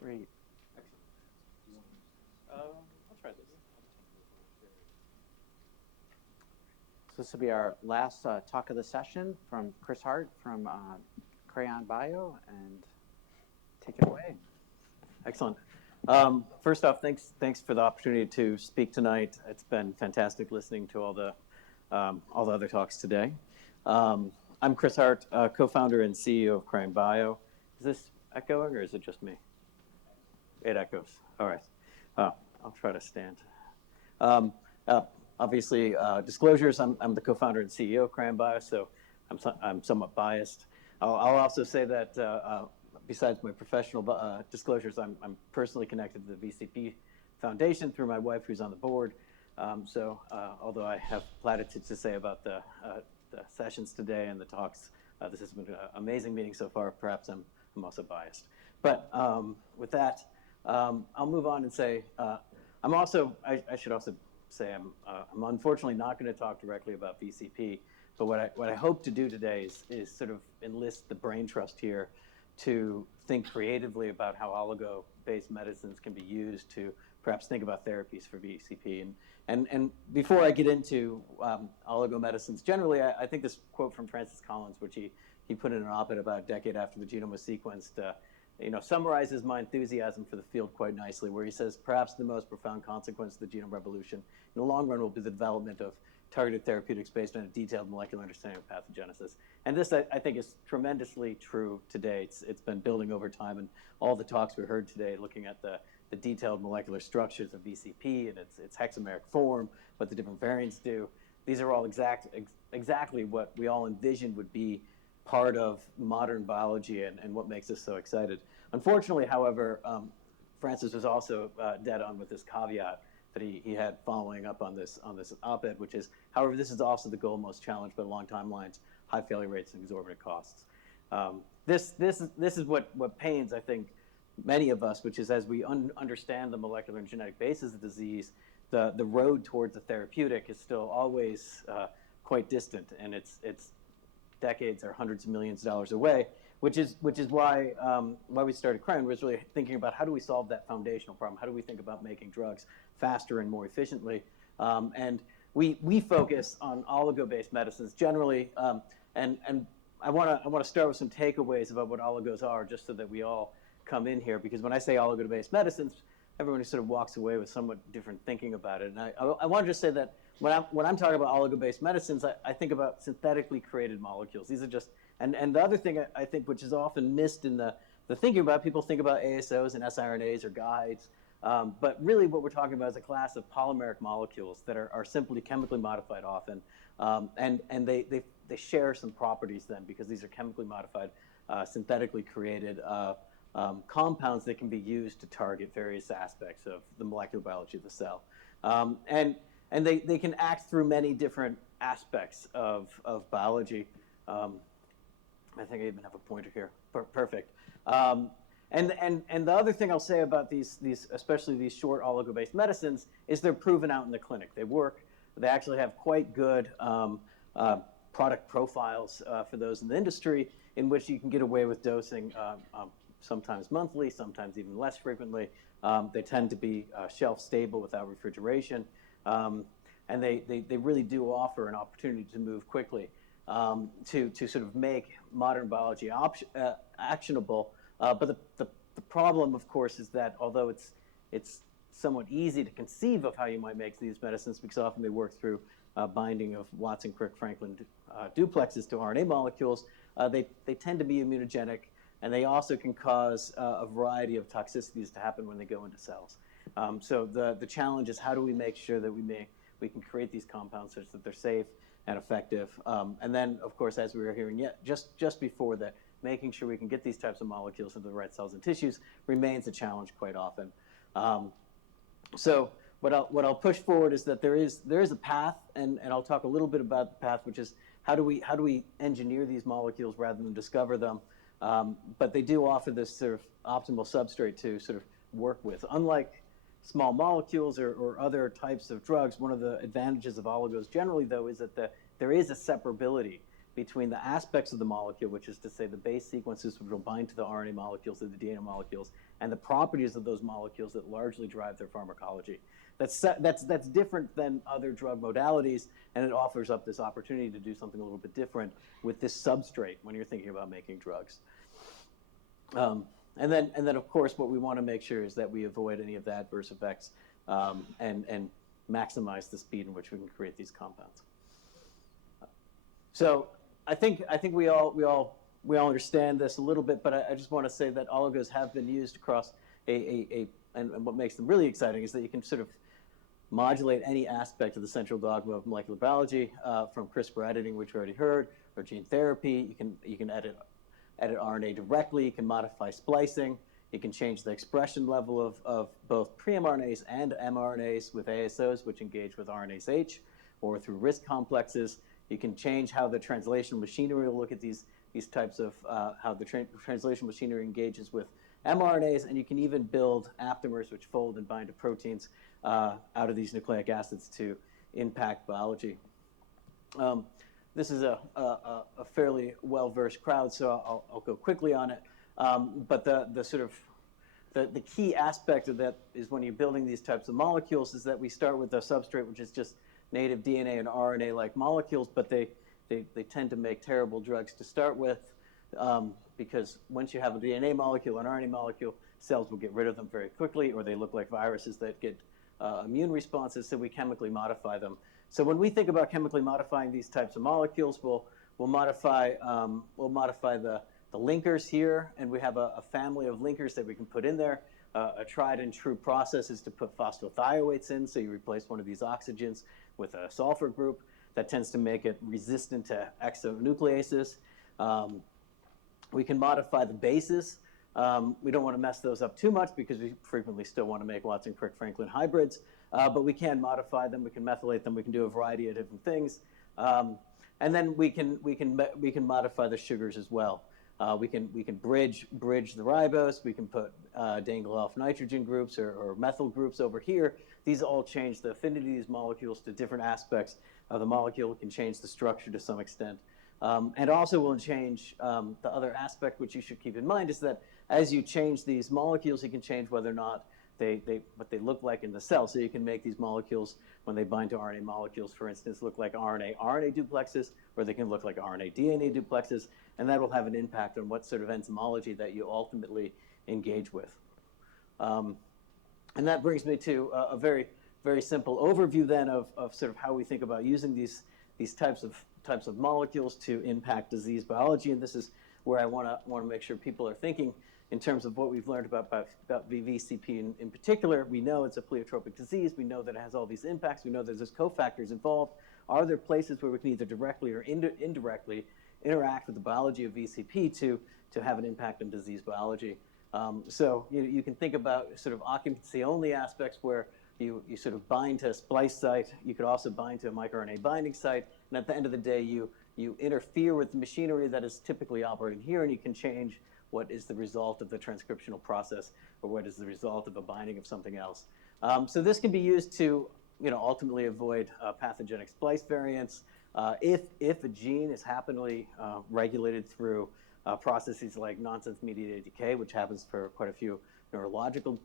Great. I'll try this. So this will be our last talk of the session from Chris Hart from Creyon-Bio, and take it away. Excellent. First off, thanks for the opportunity to speak tonight. It's been fantastic listening to all the other talks today. I'm Chris Hart, co-founder and CEO of Creyon-Bio. Is this echoing or is it just me? It echoes. All right. I'll try to stand. Obviously, disclosures, I'm the co-founder and CEO of Creyon-Bio, so I'm somewhat biased. I'll also say that besides my professional disclosures, I'm personally connected to the VCP Foundation through my wife, who's on the board. So although I have platitudes to say about the sessions today and the talks, this has been an amazing meeting so far. Perhaps I'm also biased. But with that, I'll move on and say, I should also say I'm unfortunately not going to talk directly about VCP, but what I hope to do today is sort of enlist the brain trust here to think creatively about how oligo-based medicines can be used to perhaps think about therapies for VCP. And before I get into oligo medicines generally, I think this quote from Francis Collins, which he put in an op-ed about a decade after the genome was sequenced, summarizes my enthusiasm for the field quite nicely, where he says, perhaps the most profound consequence of the genome revolution in the long run will be the development of targeted therapeutics based on a detailed molecular understanding of pathogenesis. And this, I think, is tremendously true today. It's been building over time, and all the talks we heard today looking at the detailed molecular structures of VCP and its hexameric form, what the different variants do. These are all exactly what we all envisioned would be part of modern biology and what makes us so excited. Unfortunately, however, Francis was also dead on with this caveat that he had following up on this op-ed, which is, however, this is also the goal most challenged by long timelines, high failure rates, and exorbitant costs. This is what pains, I think, many of us, which is as we understand the molecular and genetic basis of disease, the road towards a therapeutic is still always quite distant, and it's decades or hundreds of millions of dollars away, which is why we started Creyon was really thinking about how do we solve that foundational problem? How do we think about making drugs faster and more efficiently? And we focus on oligo-based medicines generally, and I want to start with some takeaways about what oligos are, just so that we all come in here, because when I say oligo-based medicines, everyone sort of walks away with somewhat different thinking about it. And I want to just say that when I'm talking about oligo-based medicines, I think about synthetically created molecules. These are just, and the other thing I think, which is often missed in the thinking about, people think about ASOs and siRNAs or guides, but really what we're talking about is a class of polymeric molecules that are simply chemically modified often, and they share some properties then, because these are chemically modified, synthetically created compounds that can be used to target various aspects of the molecular biology of the cell. And they can act through many different aspects of biology. I think I even have a pointer here. Perfect. And the other thing I'll say about these especially these short oligo-based medicines is they're proven out in the clinic. They work. They actually have quite good product profiles for those in the industry, in which you can get away with dosing sometimes monthly, sometimes even less frequently. They tend to be shelf stable without refrigeration. And they really do offer an opportunity to move quickly to sort of make modern biology actionable. But the problem, of course, is that although it's somewhat easy to conceive of how you might make these medicines, because often they work through binding of Watson-Crick-Franklin duplexes to RNA molecules, they tend to be immunogenic, and they also can cause a variety of toxicities to happen when they go into cells. So the challenge is, how do we make sure that we can create these compounds such that they're safe and effective? And then, of course, as we were hearing just before that, making sure we can get these types of molecules into the right cells and tissues remains a challenge quite often. So what I'll push forward is that there is a path, and I'll talk a little bit about the path, which is how do we engineer these molecules rather than discover them? But they do offer this sort of optimal substrate to sort of work with. Unlike small molecules or other types of drugs, one of the advantages of oligos generally, though, is that there is a separability between the aspects of the molecule, which is to say the base sequences which will bind to the RNA molecules and the DNA molecules, and the properties of those molecules that largely drive their pharmacology. That's different than other drug modalities, and it offers up this opportunity to do something a little bit different with this substrate when you're thinking about making drugs. And then, of course, what we want to make sure is that we avoid any of the adverse effects and maximize the speed in which we can create these compounds. So I think we all understand this a little bit, but I just want to say that oligos have been used across and what makes them really exciting is that you can sort of modulate any aspect of the central dogma of molecular biology, from CRISPR editing, which we already heard, or gene therapy. You can edit RNA directly. You can modify splicing. You can change the expression level of both pre-mRNAs and mRNAs with ASOs, which engage with RNase H, or through RISC complexes. You can change how the translational machinery will look at these types of, how the translational machinery engages with mRNAs, and you can even build aptamers which fold and bind to proteins out of these nucleic acids to impact biology. This is a fairly well-versed crowd, so I'll go quickly on it. But the key aspect of that is when you're building these types of molecules is that we start with a substrate which is just native DNA and RNA-like molecules, but they tend to make terrible drugs to start with, because once you have a DNA molecule, an RNA molecule, cells will get rid of them very quickly, or they look like viruses that get immune responses, so we chemically modify them So when we think about chemically modifying these types of molecules, we'll modify the linkers here, and we have a family of linkers that we can put in there. A tried and true process is to put phosphorothioates in, so you replace one of these oxygens with a sulfur group. That tends to make it resistant to exonucleases. We can modify the bases. We don't want to mess those up too much because we frequently still want to make Watson-Crick-Franklin hybrids, but we can modify them, we can methylate them, we can do a variety of different things. And then we can modify the sugars as well. We can bridge the ribose, we can put Dangloff nitrogen groups or methyl groups over here. These all change the affinity of these molecules to different aspects of the molecule. It can change the structure to some extent. And also will change the other aspect, which you should keep in mind, is that as you change these molecules, you can change whether or not what they look like in the cell. So you can make these molecules, when they bind to RNA molecules, for instance, look like RNA-RNA duplexes, or they can look like RNA-DNA duplexes, and that will have an impact on what sort of enzymology that you ultimately engage with. And that brings me to a very, very simple overview then of sort of how we think about using these types of molecules to impact disease biology. And this is where I want to make sure people are thinking in terms of what we've learned about VCP in particular. We know it's a pleiotropic disease. We know that it has all these impacts. We know there's cofactors involved. Are there places where we can either directly or indirectly interact with the biology of VCP to have an impact on disease biology? So you can think about sort of occupancy-only aspects where you sort of bind to a splice site. You could also bind to a microRNA binding site. And at the end of the day, you interfere with the machinery that is typically operating here, and you can change what is the result of the transcriptional process or what is the result of a binding of something else. So this can be used to ultimately avoid pathogenic splice variants. If a gene is happily regulated through processes like nonsense-mediated decay, which happens for quite a few neurological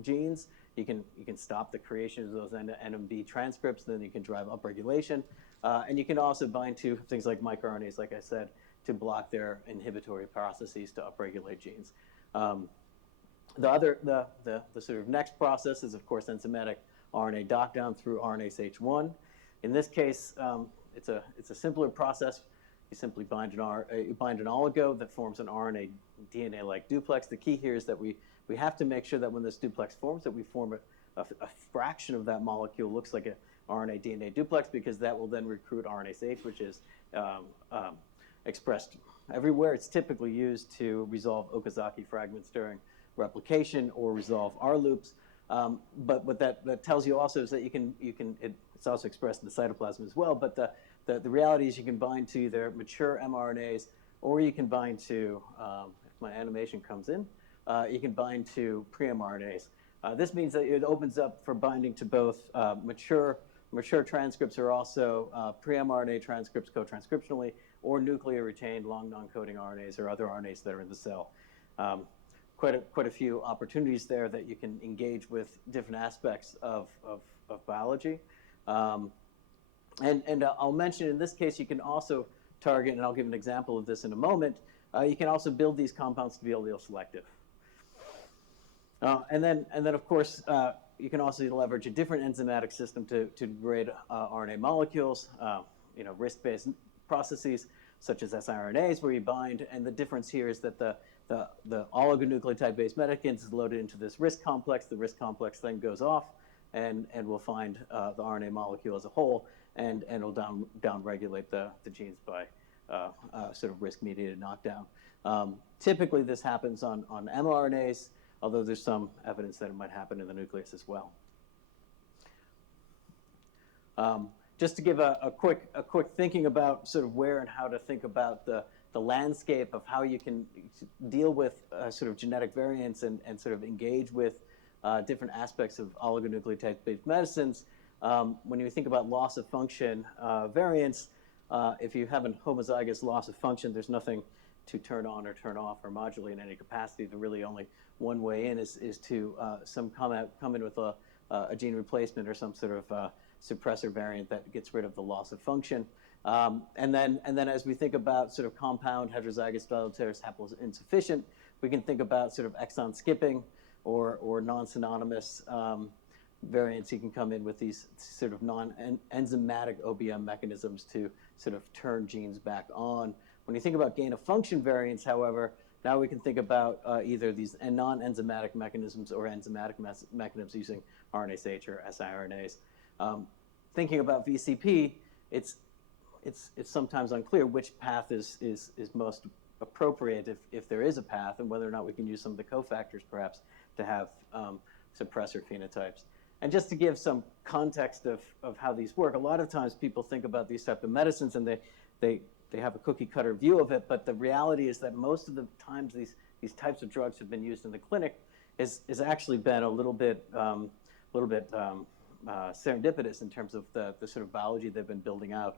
genes, you can stop the creation of those NMB transcripts, then you can drive upregulation. And you can also bind to things like microRNAs, like I said, to block their inhibitory processes to upregulate genes. The sort of next process is, of course, enzymatic RNA knockdown through RNase H1. In this case, it's a simpler process. You simply bind an oligo that forms an RNA DNA-like duplex. The key here is that we have to make sure that when this duplex forms, that we form a fraction of that molecule looks like an RNA DNA duplex, because that will then recruit RNase H, which is expressed everywhere. It's typically used to resolve Okazaki fragments during replication or resolve R loops. But what that tells you also is that it's also expressed in the cytoplasm as well. But the reality is you can bind to either mature mRNAs, or you can bind to, if my animation comes in, you can bind to pre-mRNAs. This means that it opens up for binding to both mature transcripts, or also pre-mRNA transcripts co-transcriptionally, or nuclear retained long non-coding RNAs or other RNAs that are in the cell. Quite a few opportunities there that you can engage with different aspects of biology. And I'll mention in this case, you can also target, and I'll give an example of this in a moment, you can also build these compounds to be allele selective. And then of course, you can also leverage a different enzymatic system to degrade RNA molecules, RISC-based processes such as siRNAs, where you bind. And the difference here is that the oligonucleotide-based medicines is loaded into this RISC complex. The RISC complex then goes off, and will find the RNA molecule as a whole, and will downregulate the genes by sort of RISC-mediated knockdown. Typically, this happens on mRNAs, although there's some evidence that it might happen in the nucleus as well. Just to give a quick thinking about sort of where and how to think about the landscape of how you can deal with sort of genetic variants and sort of engage with different aspects of oligonucleotide-based medicines. When you think about loss of function variants, if you have a homozygous loss of function, there's nothing to turn on or turn off or modulate in any capacity. The really only one way in is to come in with a gene replacement or some sort of suppressor variant that gets rid of the loss of function. And then as we think about sort of compound heterozygous deleterious haploinsufficient, we can think about sort of exon skipping or non-synonymous variants, you can come in with these sort of non-enzymatic OBM mechanisms to sort of turn genes back on. When you think about gain-of-function variants, however, now we can think about either these non-enzymatic mechanisms or enzymatic mechanisms using RNase-H or siRNAs. Thinking about VCP, it's sometimes unclear which path is most appropriate if there is a path, and whether or not we can use some of the cofactors perhaps to have suppressor phenotypes. And just to give some context of how these work, a lot of times people think about these type of medicines and they have a cookie cutter view of it, but the reality is that most of the times these types of drugs have been used in the clinic is actually been a little bit serendipitous in terms of the sort of biology they've been building out.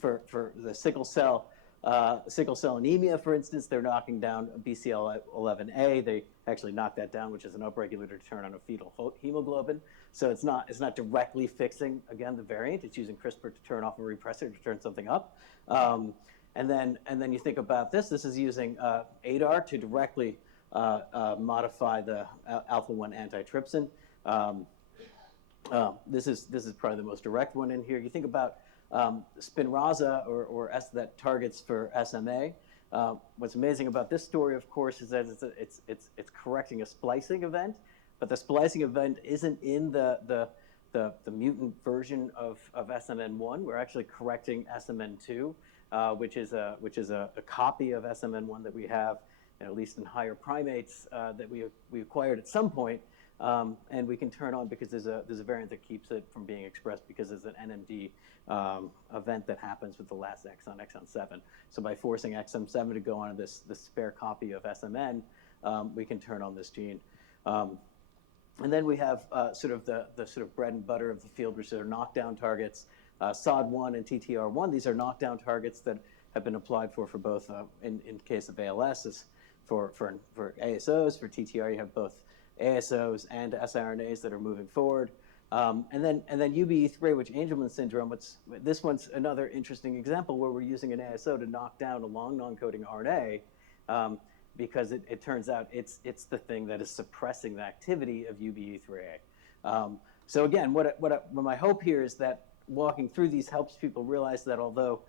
For the sickle cell anemia, for instance, they're knocking down BCL11A. They actually knock that down, which is an upregulator to turn on a fetal hemoglobin. So it's not directly fixing, again, the variant. It's using CRISPR to turn off a repressor to turn something up. And then you think about this. This is using ADAR to directly modify the alpha-1 antitrypsin. This is probably the most direct one in here. You think about Spinraza or that targets for SMA. What's amazing about this story, of course, is that it's correcting a splicing event, but the splicing event isn't in the mutant version of SMN1. We're actually correcting SMN2, which is a copy of SMN1 that we have, at least in higher primates, that we acquired at some point. And we can turn on because there's a variant that keeps it from being expressed because there's an NMD event that happens with the last exon, exon 7. So by forcing exon 7 to go on this spare copy of SMN, we can turn on this gene. And then we have sort of the sort of bread and butter of the field, which are knockdown targets. SOD1 and TTR1, these are knockdown targets that have been applied for both, in case of ALS, is for ASOs. For TTR, you have both ASOs and siRNAs that are moving forward. And then UBE3, which Angelman syndrome, this one's another interesting example where we're using an ASO to knock down a long non-coding RNA because it turns out it's the thing that is suppressing the activity of UBE3A. So again, what my hope here is that walking through these helps people realize that although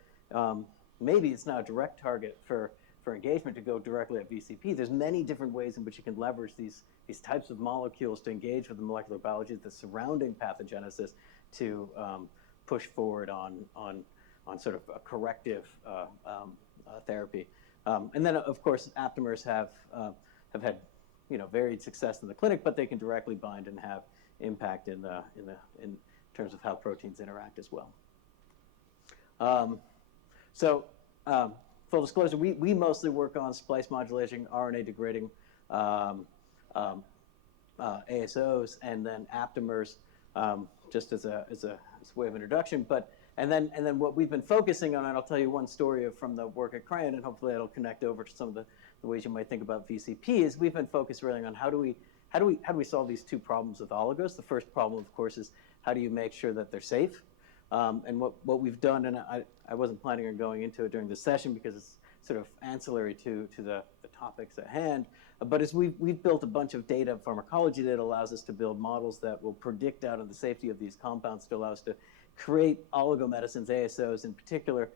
maybe it's not a direct target for engagement to go directly at VCP, there's many different ways in which you can leverage these types of molecules to engage with the molecular biology that's surrounding pathogenesis to push forward on sort of a corrective therapy. And then, of course, aptamers have had varied success in the clinic, but they can directly bind and have impact in terms of how proteins interact as well. Full disclosure, we mostly work on splice modulating, RNA degrading ASOs, and then aptamers, just as a way of introduction. And then what we've been focusing on, and I'll tell you one story from the work at Creyon, and hopefully that'll connect over to some of the ways you might think about VCP. Is we've been focused really on how do we solve these two problems with oligos. The first problem, of course, is how do you make sure that they're safe. And what we've done, and I wasn't planning on going into it during this session because it's sort of ancillary to the topics at hand, but as we've built a bunch of data pharmacology that allows us to build models that will predict out of the safety of these compounds to allow us to create oligomedicines, ASOs in particular,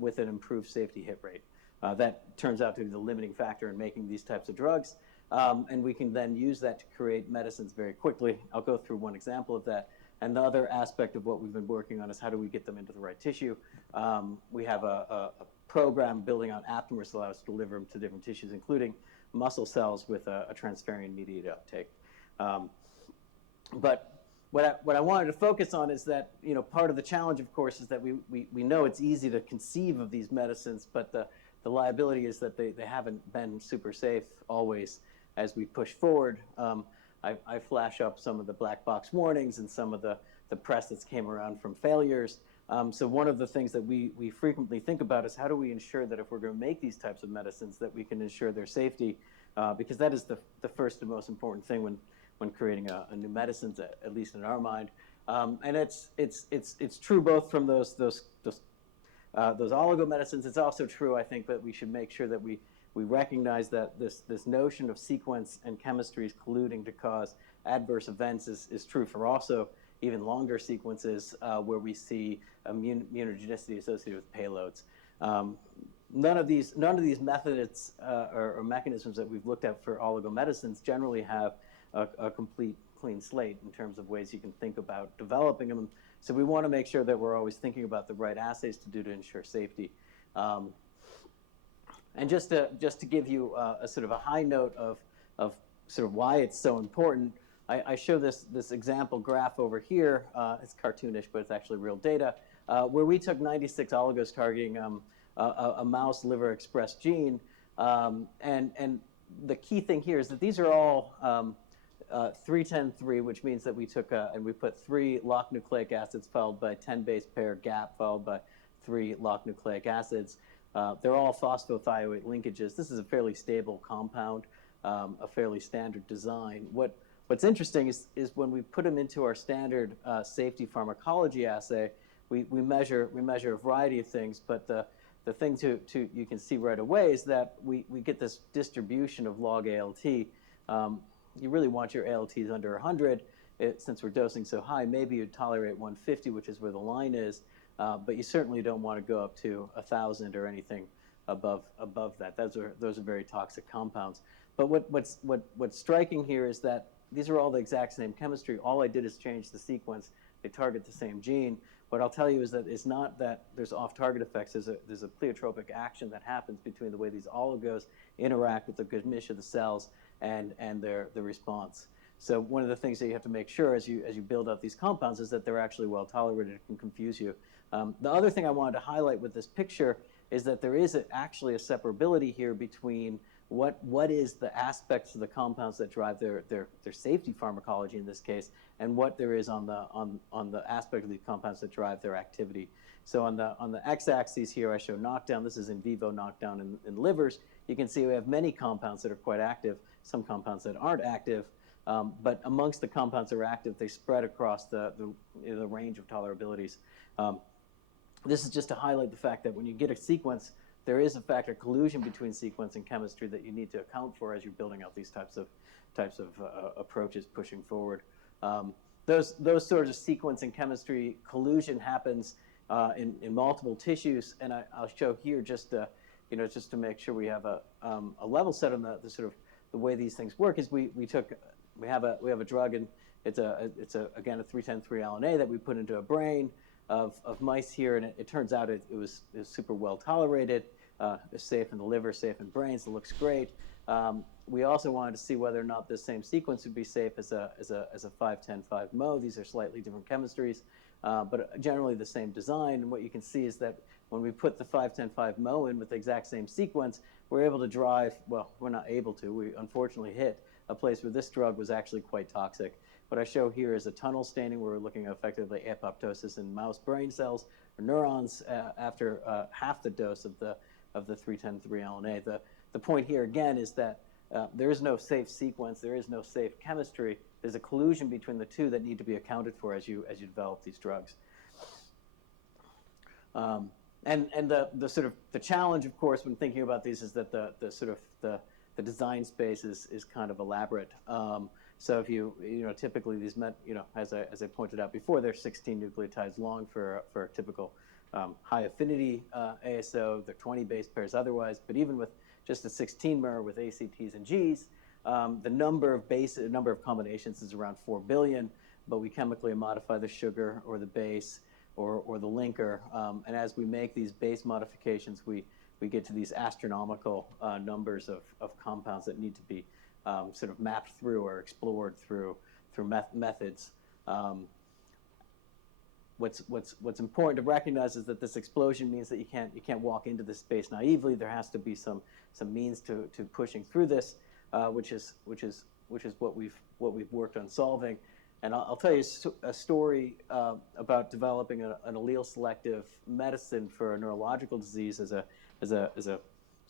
with an improved safety hit rate. That turns out to be the limiting factor in making these types of drugs, and we can then use that to create medicines very quickly. I'll go through one example of that. And the other aspect of what we've been working on is how do we get them into the right tissue. We have a program building on aptamers that allows us to deliver them to different tissues, including muscle cells with a transferrin-mediated uptake. But what I wanted to focus on is that part of the challenge, of course, is that we know it's easy to conceive of these medicines, but the liability is that they haven't been super safe always as we push forward. I flash up some of the black box warnings and some of the press that's came around from failures. So one of the things that we frequently think about is how do we ensure that if we're going to make these types of medicines that we can ensure their safety, because that is the first and most important thing when creating a new medicine, at least in our mind. And it's true both from those oligomedicines. It's also true, I think, that we should make sure that we we recognize that this notion of sequence and chemistries colluding to cause adverse events is true for also even longer sequences where we see immunogenicity associated with payloads. None of these methods or mechanisms that we've looked at for oligomedicines generally have a complete clean slate in terms of ways you can think about developing them. So we want to make sure that we're always thinking about the right assays to do to ensure safety. And just to give you a sort of a high note of sort of why it's so important, I show this example graph over here. It's cartoonish, but it's actually real data, where we took 96 oligos targeting a mouse liver expressed gene. And the key thing here is that these are all 3-10-3, which means that we took and we put 3 locked nucleic acids followed by 10 base pair gap followed by 3 locked nucleic acids. They're all phosphorothioate linkages. This is a fairly stable compound, a fairly standard design. What's interesting is when we put them into our standard safety pharmacology assay, we measure a variety of things, but the thing you can see right away is that we get this distribution of log ALT. You really want your ALTs under 100. Since we're dosing so high, maybe you'd tolerate 150, which is where the line is, but you certainly don't want to go up to 1,000 or anything above that. Those are very toxic compounds. But what's striking here is that these are all the exact same chemistry. All I did is change the sequence. They target the same gene. What I'll tell you is that it's not that there's off-target effects. There's a pleiotropic action that happens between the way these oligos interact with the gamish of the cells and the response. So one of the things that you have to make sure as you build up these compounds is that they're actually well tolerated. It can confuse you. The other thing I wanted to highlight with this picture is that there is actually a separability here between what is the aspects of the compounds that drive their safety pharmacology in this case, and what there is on the aspect of these compounds that drive their activity. So on the x-axis here, I show knockdown. This is in vivo knockdown in livers. You can see we have many compounds that are quite active, some compounds that aren't active, but amongst the compounds that are active, they spread across the range of tolerabilities. This is just to highlight the fact that when you get a sequence, there is in fact a collusion between sequence and chemistry that you need to account for as you're building out these types of approaches pushing forward. Those sorts of sequence and chemistry collusion happens in multiple tissues, and I'll show here just to make sure we have a level set on the sort of the way these things work. Is we have a drug, and it's again a 3-10-3 LNA that we put into a brain of mice here, and it turns out it was super well tolerated. It's safe in the liver, safe in brains. It looks great. We also wanted to see whether or not this same sequence would be safe as a 5-10-5 Mo. These are slightly different chemistries, but generally the same design. And what you can see is that when we put the 5-10-5 Mo in with the exact same sequence, we're able to drive, well, we're not able to, we unfortunately hit a place where this drug was actually quite toxic. What I show here is a tunnel staining where we're looking at effectively apoptosis in mouse brain cells or neurons after half the dose of the 3-10-3 LNA. The point here again is that there is no safe sequence, there is no safe chemistry. There's a collusion between the two that need to be accounted for as you develop these drugs. And the sort of the challenge, of course, when thinking about these is that the design space is kind of elaborate. So if typically these as I pointed out before, they're 16 nucleotides long for a typical high affinity ASO. They're 20 base pairs otherwise, but even with just a 16 mer with ACTs and Gs, the number of combinations is around 4 billion, but we chemically modify the sugar or the base or the linker, and as we make these base modifications, we get to these astronomical numbers of compounds that need to be sort of mapped through or explored through methods. What's important to recognize is that this explosion means that you can't walk into this space naively. There has to be some means to pushing through this, which is what we've worked on solving. And I'll tell you a story about developing an allele selective medicine for a neurological disease as a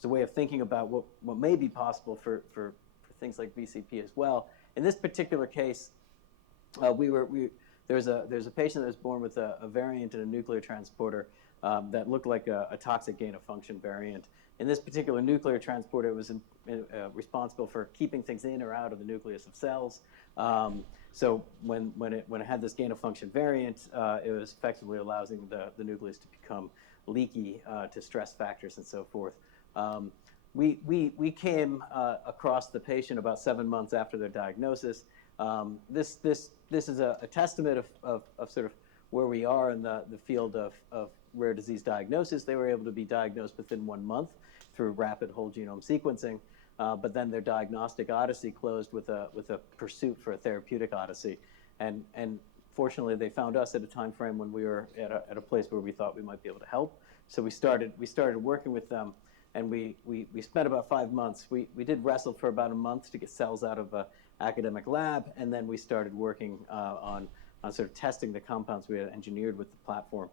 way of thinking about what may be possible for things like VCP as well. In this particular case, there's a patient that was born with a variant in a nuclear transporter that looked like a toxic gain-of-function variant. In this particular nuclear transporter, it was responsible for keeping things in or out of the nucleus of cells. So when it had this gain-of-function variant, it was effectively allowing the nucleus to become leaky to stress factors and so forth. We came across the patient about 7 months after their diagnosis. This is a testament of sort of where we are in the field of rare disease diagnosis. They were able to be diagnosed within 1 month through rapid whole genome sequencing, but then their diagnostic odyssey closed with a pursuit for a therapeutic odyssey. And fortunately, they found us at a time frame when we were at a place where we thought we might be able to help. So we started working with them, and we spent about 5 months. We did wrestle for about a month to get cells out of an academic lab, and then we started working on sort of testing the compounds we had engineered with the platform.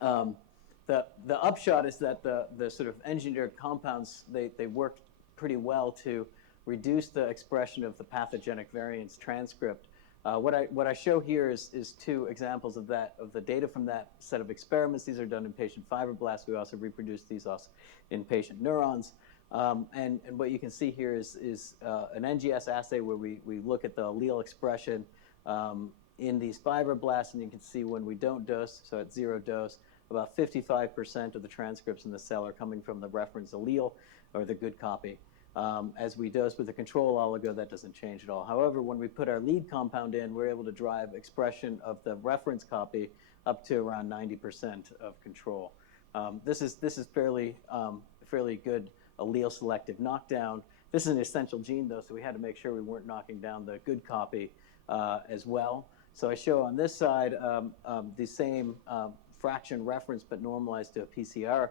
The upshot is that the sort of engineered compounds, they worked pretty well to reduce the expression of the pathogenic variants transcript. What I show here is 2 examples of the data from that set of experiments. These are done in patient fibroblasts. We also reproduce these also in patient neurons. And what you can see here is an NGS assay where we look at the allele expression in these fibroblasts, and you can see when we don't dose, so at 0 dose, about 55% of the transcripts in the cell are coming from the reference allele, or the good copy. As we dose with the control oligo, that doesn't change at all. However, when we put our lead compound in, we're able to drive expression of the reference copy up to around 90% of control. This is fairly good allele selective knockdown. This is an essential gene, though, so we had to make sure we weren't knocking down the good copy as well. So I show on this side the same fraction reference, but normalized to a PCR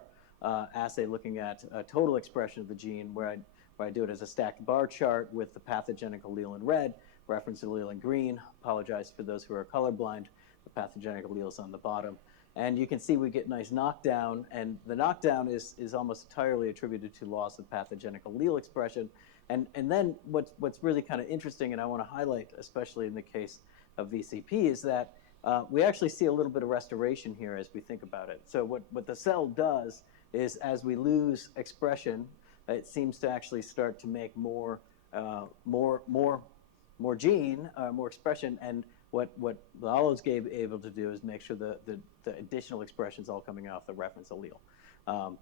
assay looking at total expression of the gene, where I do it as a stacked bar chart with the pathogenic allele in red, reference allele in green. Apologize for those who are colorblind. The pathogenic allele is on the bottom. And you can see we get nice knockdown, and the knockdown is almost entirely attributed to loss of pathogenic allele expression. And then what's really kind of interesting, and I want to highlight, especially in the case of VCP, is that we actually see a little bit of restoration here as we think about it. So what the cell does is, as we lose expression, it seems to actually start to make more gene, more expression. And what the oligo's able to do is make sure the additional expression is all coming off the reference allele.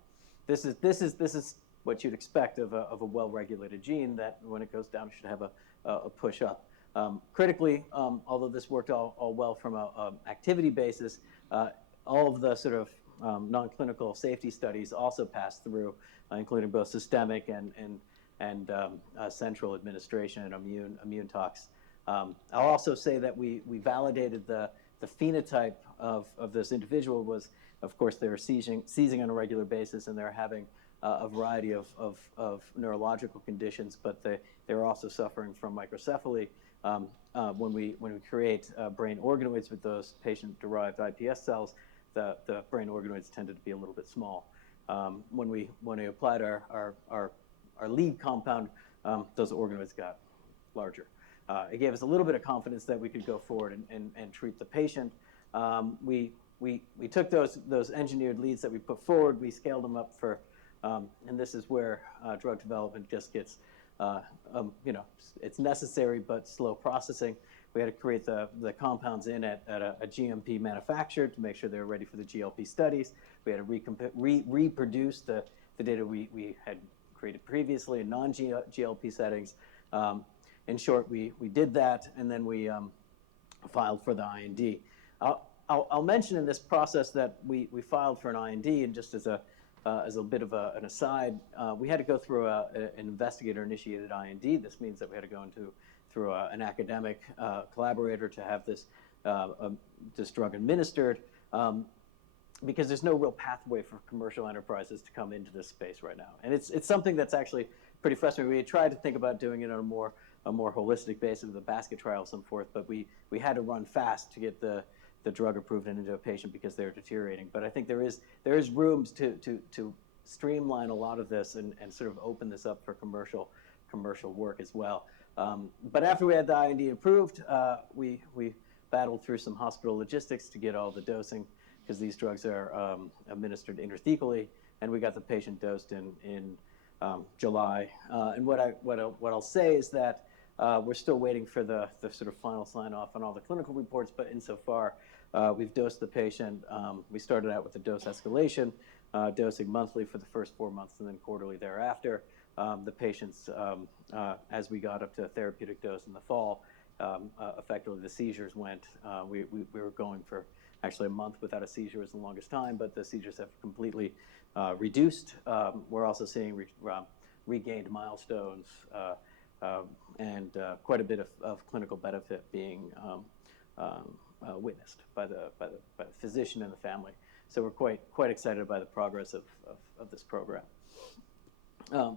This is what you'd expect of a well-regulated gene, that when it goes down, it should have a push up. Critically, although this worked all well from an activity basis, all of the sort of non-clinical safety studies also passed through, including both systemic and central administration and immune tox. I'll also say that we validated the phenotype of this individual was, of course, they were seizing on a regular basis, and they're having a variety of neurological conditions, but they were also suffering from microcephaly. When we create brain organoids with those patient-derived iPS cells, the brain organoids tended to be a little bit small. When we applied our lead compound, those organoids got larger. It gave us a little bit of confidence that we could go forward and treat the patient. We took those engineered leads that we put forward, we scaled them up for, and this is where drug development just gets, it's necessary but slow processing. We had to create the compounds in at a GMP manufacturer to make sure they were ready for the GLP studies. We had to reproduce the data we had created previously in non-GLP settings. In short, we did that, and then we filed for the IND. I'll mention in this process that we filed for an IND, and just as a bit of an aside, we had to go through an investigator-initiated IND. This means that we had to go through an academic collaborator to have this drug administered, because there's no real pathway for commercial enterprises to come into this space right now. And it's something that's actually pretty frustrating. We had tried to think about doing it on a more holistic basis with a basket trial and so forth, but we had to run fast to get the drug approved and into a patient because they're deteriorating. But I think there is rooms to streamline a lot of this and sort of open this up for commercial work as well. But after we had the IND approved, we battled through some hospital logistics to get all the dosing because these drugs are administered intrathecally, and we got the patient dosed in July. And what I'll say is that we're still waiting for the sort of final sign-off on all the clinical reports, but insofar, we've dosed the patient. We started out with the dose escalation, dosing monthly for the first 4 months and then quarterly thereafter. The patients, as we got up to therapeutic dose in the fall, effectively the seizures went. We were going for actually a month without a seizure was the longest time, but the seizures have completely reduced. We're also seeing regained milestones and quite a bit of clinical benefit being witnessed by the physician and the family. So we're quite excited by the progress of this program.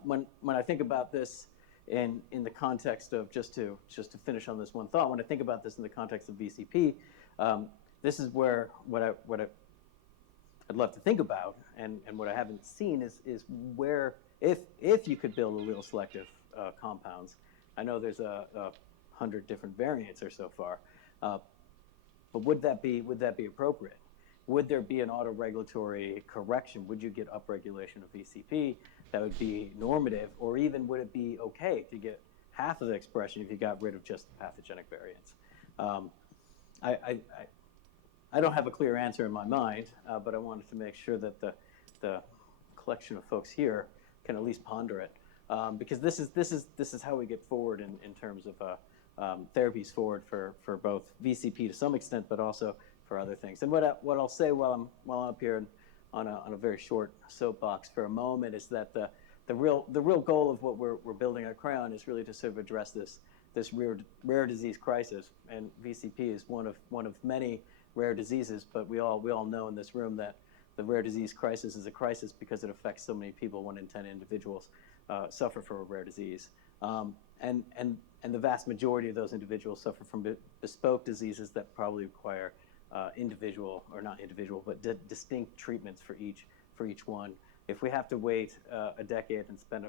When I think about this in the context of, just to finish on this one thought, when I think about this in the context of VCP, this is where what I'd love to think about, and what I haven't seen is where, if you could build allele selective compounds. I know there's 100 different variants or so far, but would that be appropriate? Would there be an autoregulatory correction? Would you get upregulation of VCP that would be normative, or even would it be okay to get half of the expression if you got rid of just the pathogenic variants? I don't have a clear answer in my mind, but I wanted to make sure that the collection of folks here can at least ponder it, because this is how we get forward in terms of therapies forward for both VCP to some extent, but also for other things. And what I'll say while I'm up here on a very short soapbox for a moment is that the real goal of what we're building at Creyon is really to sort of address this rare disease crisis, and VCP is one of many rare diseases, but we all know in this room that the rare disease crisis is a crisis because it affects so many people. 1 in 10 individuals suffer from a rare disease, and the vast majority of those individuals suffer from bespoke diseases that probably require distinct treatments for each one. If we have to wait a decade and spend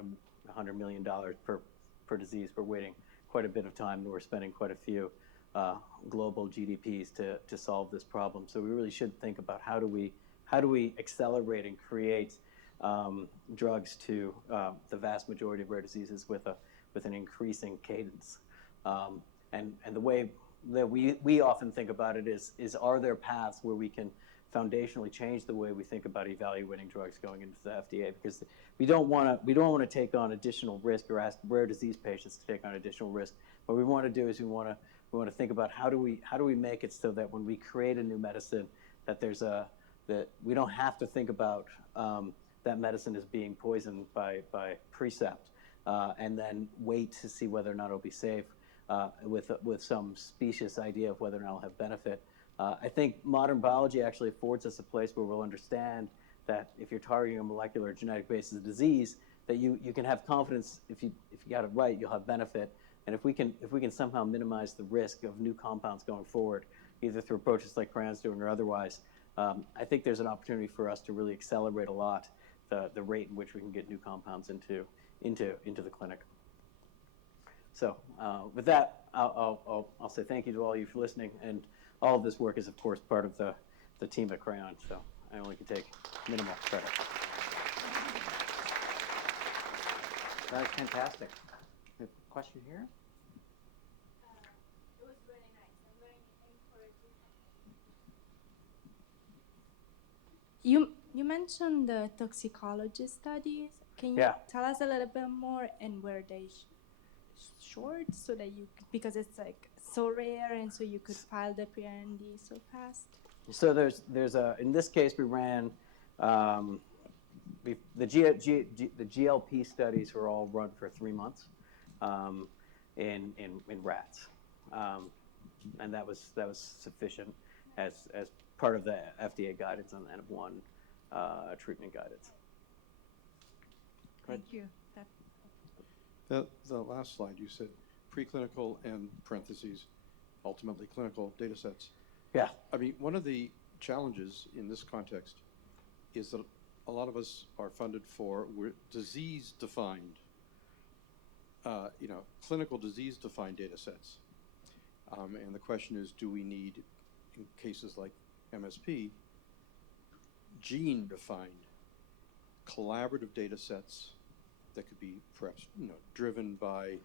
$100 million per disease, we're waiting quite a bit of time, and we're spending quite a few global GDPs to solve this problem. So we really should think about how do we accelerate and create drugs to the vast majority of rare diseases with an increasing cadence. And the way that we often think about it is are there paths where we can foundationally change the way we think about evaluating drugs going into the FDA, because we don't want to take on additional risk or ask rare disease patients to take on additional risk. What we want to do is we want to think about how do we make it so that when we create a new medicine, that that we don't have to think about that medicine is being poisoned by precept and then wait to see whether or not it'll be safe with some specious idea of whether or not it'll have benefit. I think modern biology actually affords us a place where we'll understand that if you're targeting a molecular genetic basis of disease, that you can have confidence if you got it right, you'll have benefit. And if we can somehow minimize the risk of new compounds going forward, either through approaches like Creyon's doing or otherwise, I think there's an opportunity for us to really accelerate a lot the rate in which we can get new compounds into the clinic. So with that, I'll say thank you to all of you for listening, and all of this work is, of course, part of the team at Creyon, so I only can take minimal credit. That was fantastic. A question here? It was very nice. I'm very encouraging. You mentioned the toxicology studies. Can you tell us a little bit more, and were they short so that because it's like so rare and so you could file the pre-IND so fast? So there's in this case we ran the GLP studies were all run for 3 months in rats, and that was sufficient as part of the FDA guidance on N-of-1 treatment guidance. Thank you. The last slide, you said preclinical and parentheses, ultimately clinical data sets. Yeah. I mean, one of the challenges in this context is that a lot of us are funded for disease-defined, clinical disease-defined data sets. And the question is, do we need, in cases like MSP, gene-defined collaborative data sets that could be perhaps, driven by,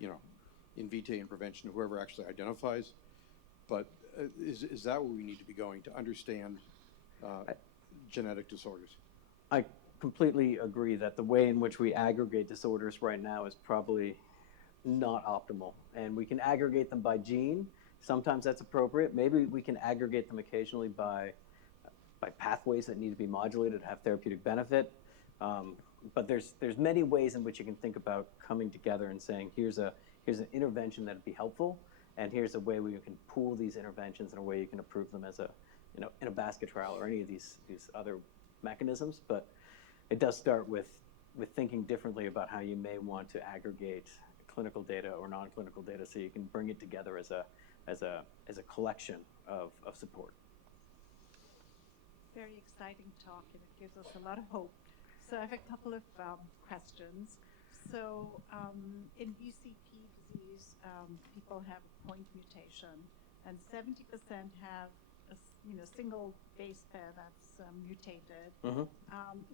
in vitro intervention, whoever actually identifies. But is that where we need to be going to understand genetic disorders? I completely agree that the way in which we aggregate disorders right now is probably not optimal. And we can aggregate them by gene. Sometimes that's appropriate. Maybe we can aggregate them occasionally by pathways that need to be modulated to have therapeutic benefit. But there's many ways in which you can think about coming together and saying, here's an intervention that would be helpful, and here's a way where you can pool these interventions in a way you can approve them as in a basket trial or any of these other mechanisms. But it does start with thinking differently about how you may want to aggregate clinical data or non-clinical data so you can bring it together as a collection of support. Very exciting talk, and it gives us a lot of hope. So I have a couple of questions. So in VCP disease, people have a point mutation, and 70% have a single base pair that's mutated. Mm-hmm.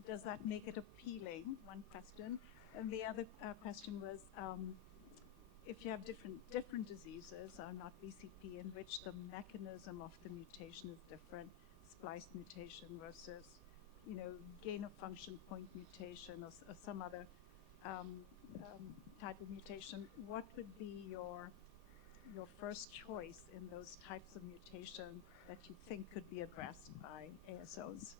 Does that make it appealing? One question. And the other question was, if you have different diseases, not VCP, in which the mechanism of the mutation is different, splice mutation versus, gain of function point mutation or some other type of mutation, what would be your first choice in those types of mutation that you think could be addressed by ASOs?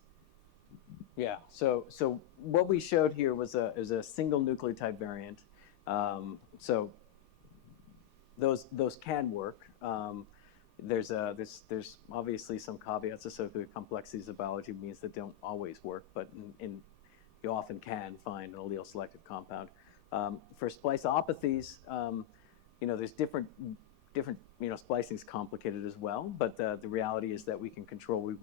Yeah. So what we showed here was a single nucleotide variant. So those can work. There's obviously some caveats associated with complexities of biology means that don't always work, but you often can find an allele selective compound. For spliceopathies, there's different splicing is complicated as well, but the reality is that we can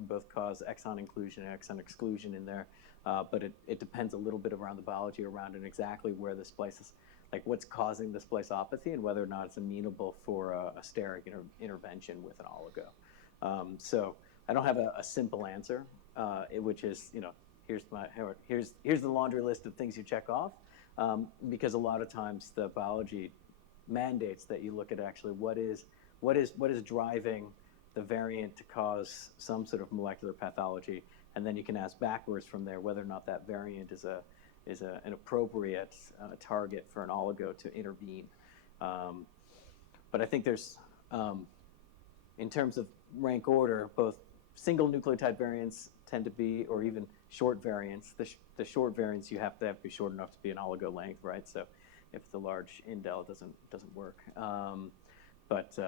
both cause exon inclusion and exon exclusion in there, but it depends a little bit around the biology around and exactly where the splice is, like what's causing the spliceopathy and whether or not it's amenable for a steric intervention with an oligo. So I don't have a simple answer, which is, here's the laundry list of things you check off, because a lot of times the biology mandates that you look at actually what is driving the variant to cause some sort of molecular pathology, and then you can ask backwards from there whether or not that variant is an appropriate target for an oligo to intervene. But I think there's, in terms of rank order, both single nucleotide variants tend to be, or even short variants. The short variants you have to be short enough to be an oligo length, right? So if it's a large indel, it doesn't work. But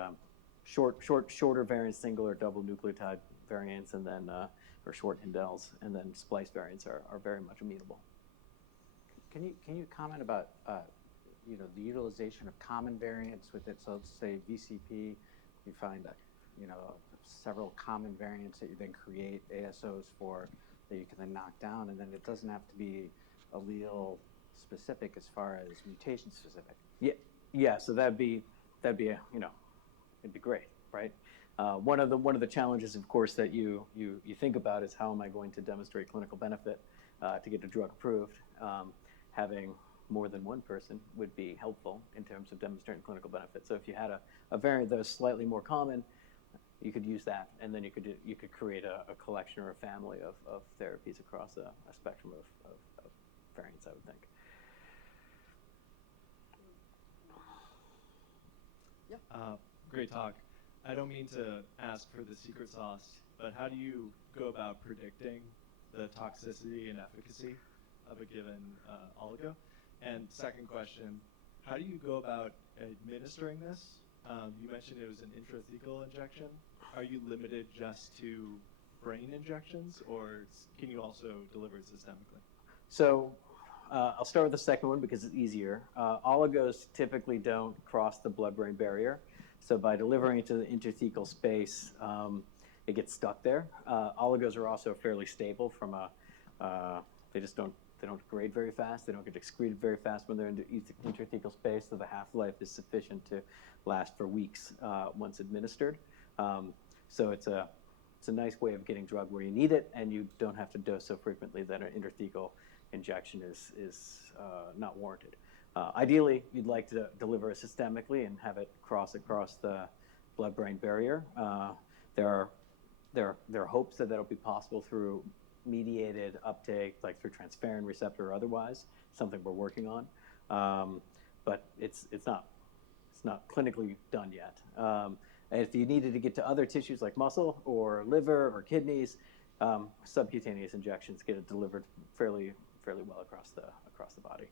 shorter variants, single or double nucleotide variants, and then or short indels, and then splice variants are very much amenable. Can you comment about the utilization of common variants with it? So let's say VCP, you find several common variants that you then create ASOs for that you can then knock down, and then it doesn't have to be allele specific as far as mutation specific. Yeah. So that'd be it'd be great, right? One of the challenges, of course, that you think about is how am I going to demonstrate clinical benefit to get the drug approved? Having more than one person would be helpful in terms of demonstrating clinical benefit. So if you had a variant that was slightly more common, you could use that, and then you could create a collection or a family of therapies across a spectrum of variants, I would think. Yep. Great talk. I don't mean to ask for the secret sauce, but how do you go about predicting the toxicity and efficacy of a given oligo? And second question, how do you go about administering this? You mentioned it was an intrathecal injection. Are you limited just to brain injections, or can you also deliver it systemically? So I'll start with the second one because it's easier. Oligos typically don't cross the blood-brain barrier. So by delivering it to the intrathecal space, it gets stuck there. Oligos are also fairly stable from they don't degrade very fast. They don't get excreted very fast when they're in the intrathecal space, so the half-life is sufficient to last for weeks once administered. So it's it's a nice way of getting drug where you need it, and you don't have to dose so frequently that an intrathecal injection is not warranted. Ideally, you'd like to deliver it systemically and have it cross across the blood-brain barrier. There are hopes that that'll be possible through mediated uptake, like through transferrin receptor or otherwise, something we're working on. But it's not clinically done yet. And if you needed to get to other tissues like muscle or liver or kidneys, subcutaneous injections get it delivered fairly well across the body.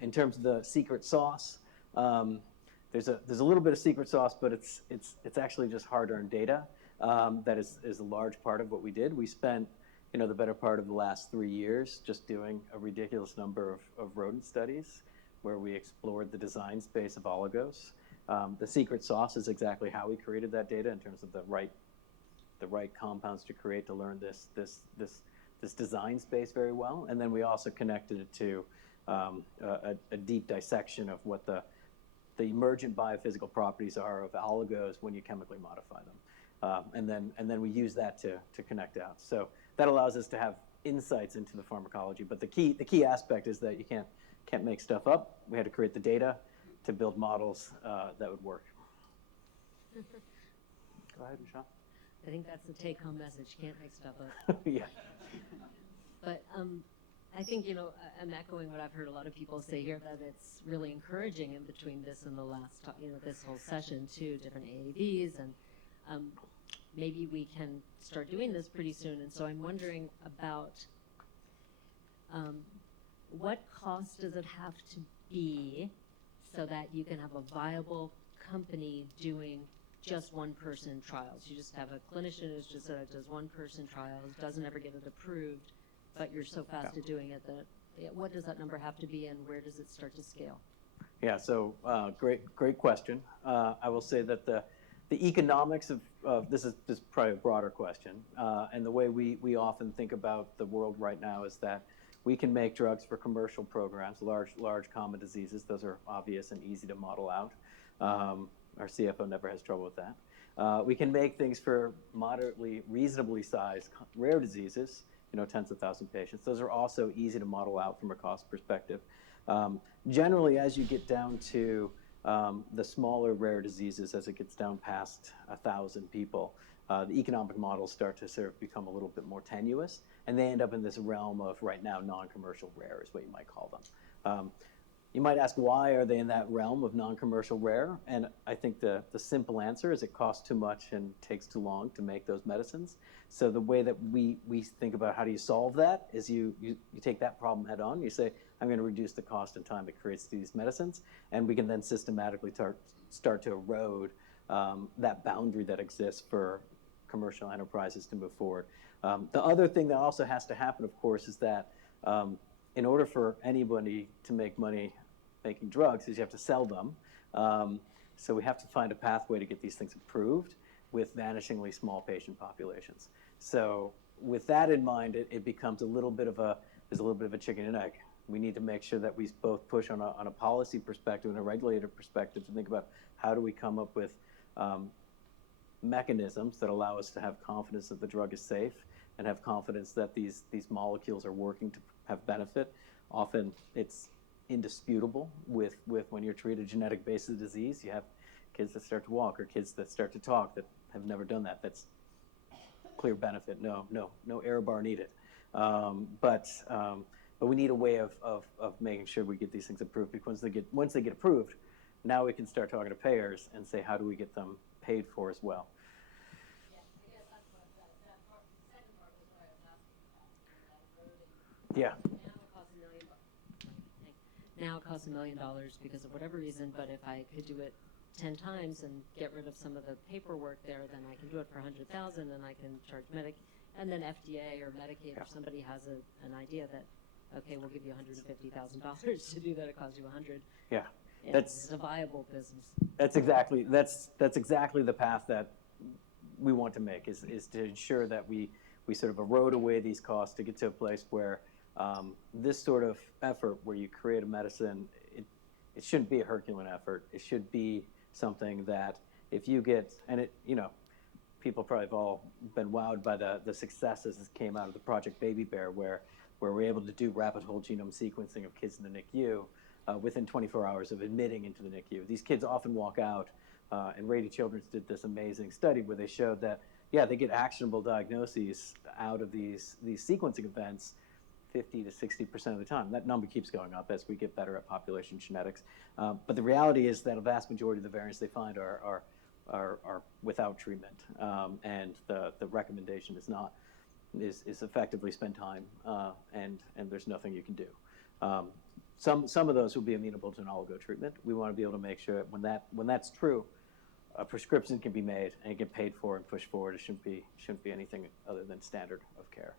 In terms of the secret sauce, there's a little bit of secret sauce, but it's actually just hard-earned data. That is a large part of what we did. We spent the better part of the last 3 years just doing a ridiculous number of rodent studies where we explored the design space of oligos. The secret sauce is exactly how we created that data in terms of the right compounds to create to learn this design space very well. And then we also connected it to a deep dissection of what the emergent biophysical properties are of oligos when you chemically modify them. And then we use that to connect out. So that allows us to have insights into the pharmacology. But the key aspect is that you can't make stuff up. We had to create the data to build models that would work. Go ahead, Michelle. I think that's the take-home message. Can't make stuff up. Yeah. But I think, I'm echoing what I've heard a lot of people say here, that it's really encouraging in between this and the last, this whole session, too, different AAVs, and maybe we can start doing this pretty soon. And so I'm wondering about what cost does it have to be so that you can have a viable company doing just one-person trials? You just have a clinician who's just does one-person trials, doesn't ever get it approved, but you're so fast at doing it that what does that number have to be, and where does it start to scale? Yeah, so great question. I will say that the economics of this is probably a broader question, and the way we often think about the world right now is that we can make drugs for commercial programs, large common diseases. Those are obvious and easy to model out. Our CFO never has trouble with that. We can make things for moderately, reasonably sized rare diseases, tens of thousands of patients. Those are also easy to model out from a cost perspective. Generally, as you get down to the smaller rare diseases, as it gets down past 1,000 people, the economic models start to sort of become a little bit more tenuous, and they end up in this realm of, right now, non-commercial rare is what you might call them. You might ask, why are they in that realm of non-commercial rare? And I think the simple answer is it costs too much and takes too long to make those medicines. So the way that we think about how do you solve that is you take that problem head on. You say, I'm going to reduce the cost and time it creates these medicines, and we can then systematically start to erode that boundary that exists for commercial enterprises to move forward. The other thing that also has to happen, of course, is that in order for anybody to make money making drugs, is you have to sell them. So we have to find a pathway to get these things approved with vanishingly small patient populations. So with that in mind, it becomes there's a little bit of a chicken and egg. We need to make sure that we both push on a policy perspective and a regulator perspective to think about how do we come up with mechanisms that allow us to have confidence that the drug is safe and have confidence that these molecules are working to have benefit. Often it's indisputable with when you're treating a genetic basis of disease. You have kids that start to walk or kids that start to talk that have never done that. That's clear benefit. No error bar needed. But we need a way of making sure we get these things approved, because once they get approved, now we can start talking to payers and say, how do we get them paid for as well? Yeah. Now it costs $1 million because of whatever reason, but if I could do it 10 times and get rid of some of the paperwork there, then I can do it for $100,000 and I can charge and then FDA or Medicaid or somebody has an idea that, okay, we'll give you $150,000 to do that, it costs you $100. Yeah. It's a viable business. That's exactly the path that we want to make, is to ensure that we sort of erode away these costs to get to a place where this sort of effort where you create a medicine, it shouldn't be a Herculean effort. It should be something that if you get, and people probably have all been wowed by the successes that came out of the Project Baby Bear, where we're able to do rapid whole genome sequencing of kids in the NICU within 24 hours of admitting into the NICU. These kids often walk out, and Rady Children's did this amazing study where they showed that, yeah, they get actionable diagnoses out of these sequencing events 50 to 60% of the time. That number keeps going up as we get better at population genetics. But the reality is that a vast majority of the variants they find are without treatment, and the recommendation is effectively spend time, and there's nothing you can do. Some of those will be amenable to an oligo treatment. We want to be able to make sure when that's true, a prescription can be made and get paid for and pushed forward. It shouldn't be anything other than standard of care.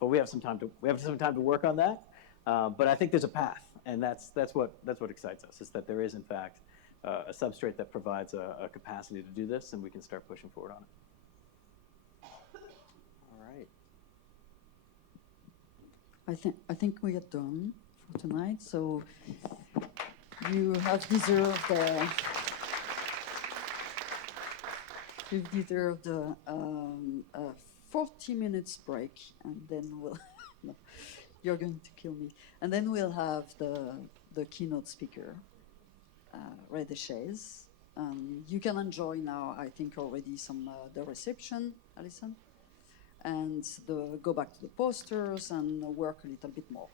But we have some time to work on that. But I think there's a path, and that's what excites us, is that there is in fact a substrate that provides a capacity to do this, and we can start pushing forward on it. All right. I think we are done for tonight. So you have deserved a 40 minutes break, and then we'll no, you're going to kill me. And then we'll have the keynote speaker, Rady Shays. You can enjoy now, I think, already the reception, Alison, and go back to the posters and work a little bit more.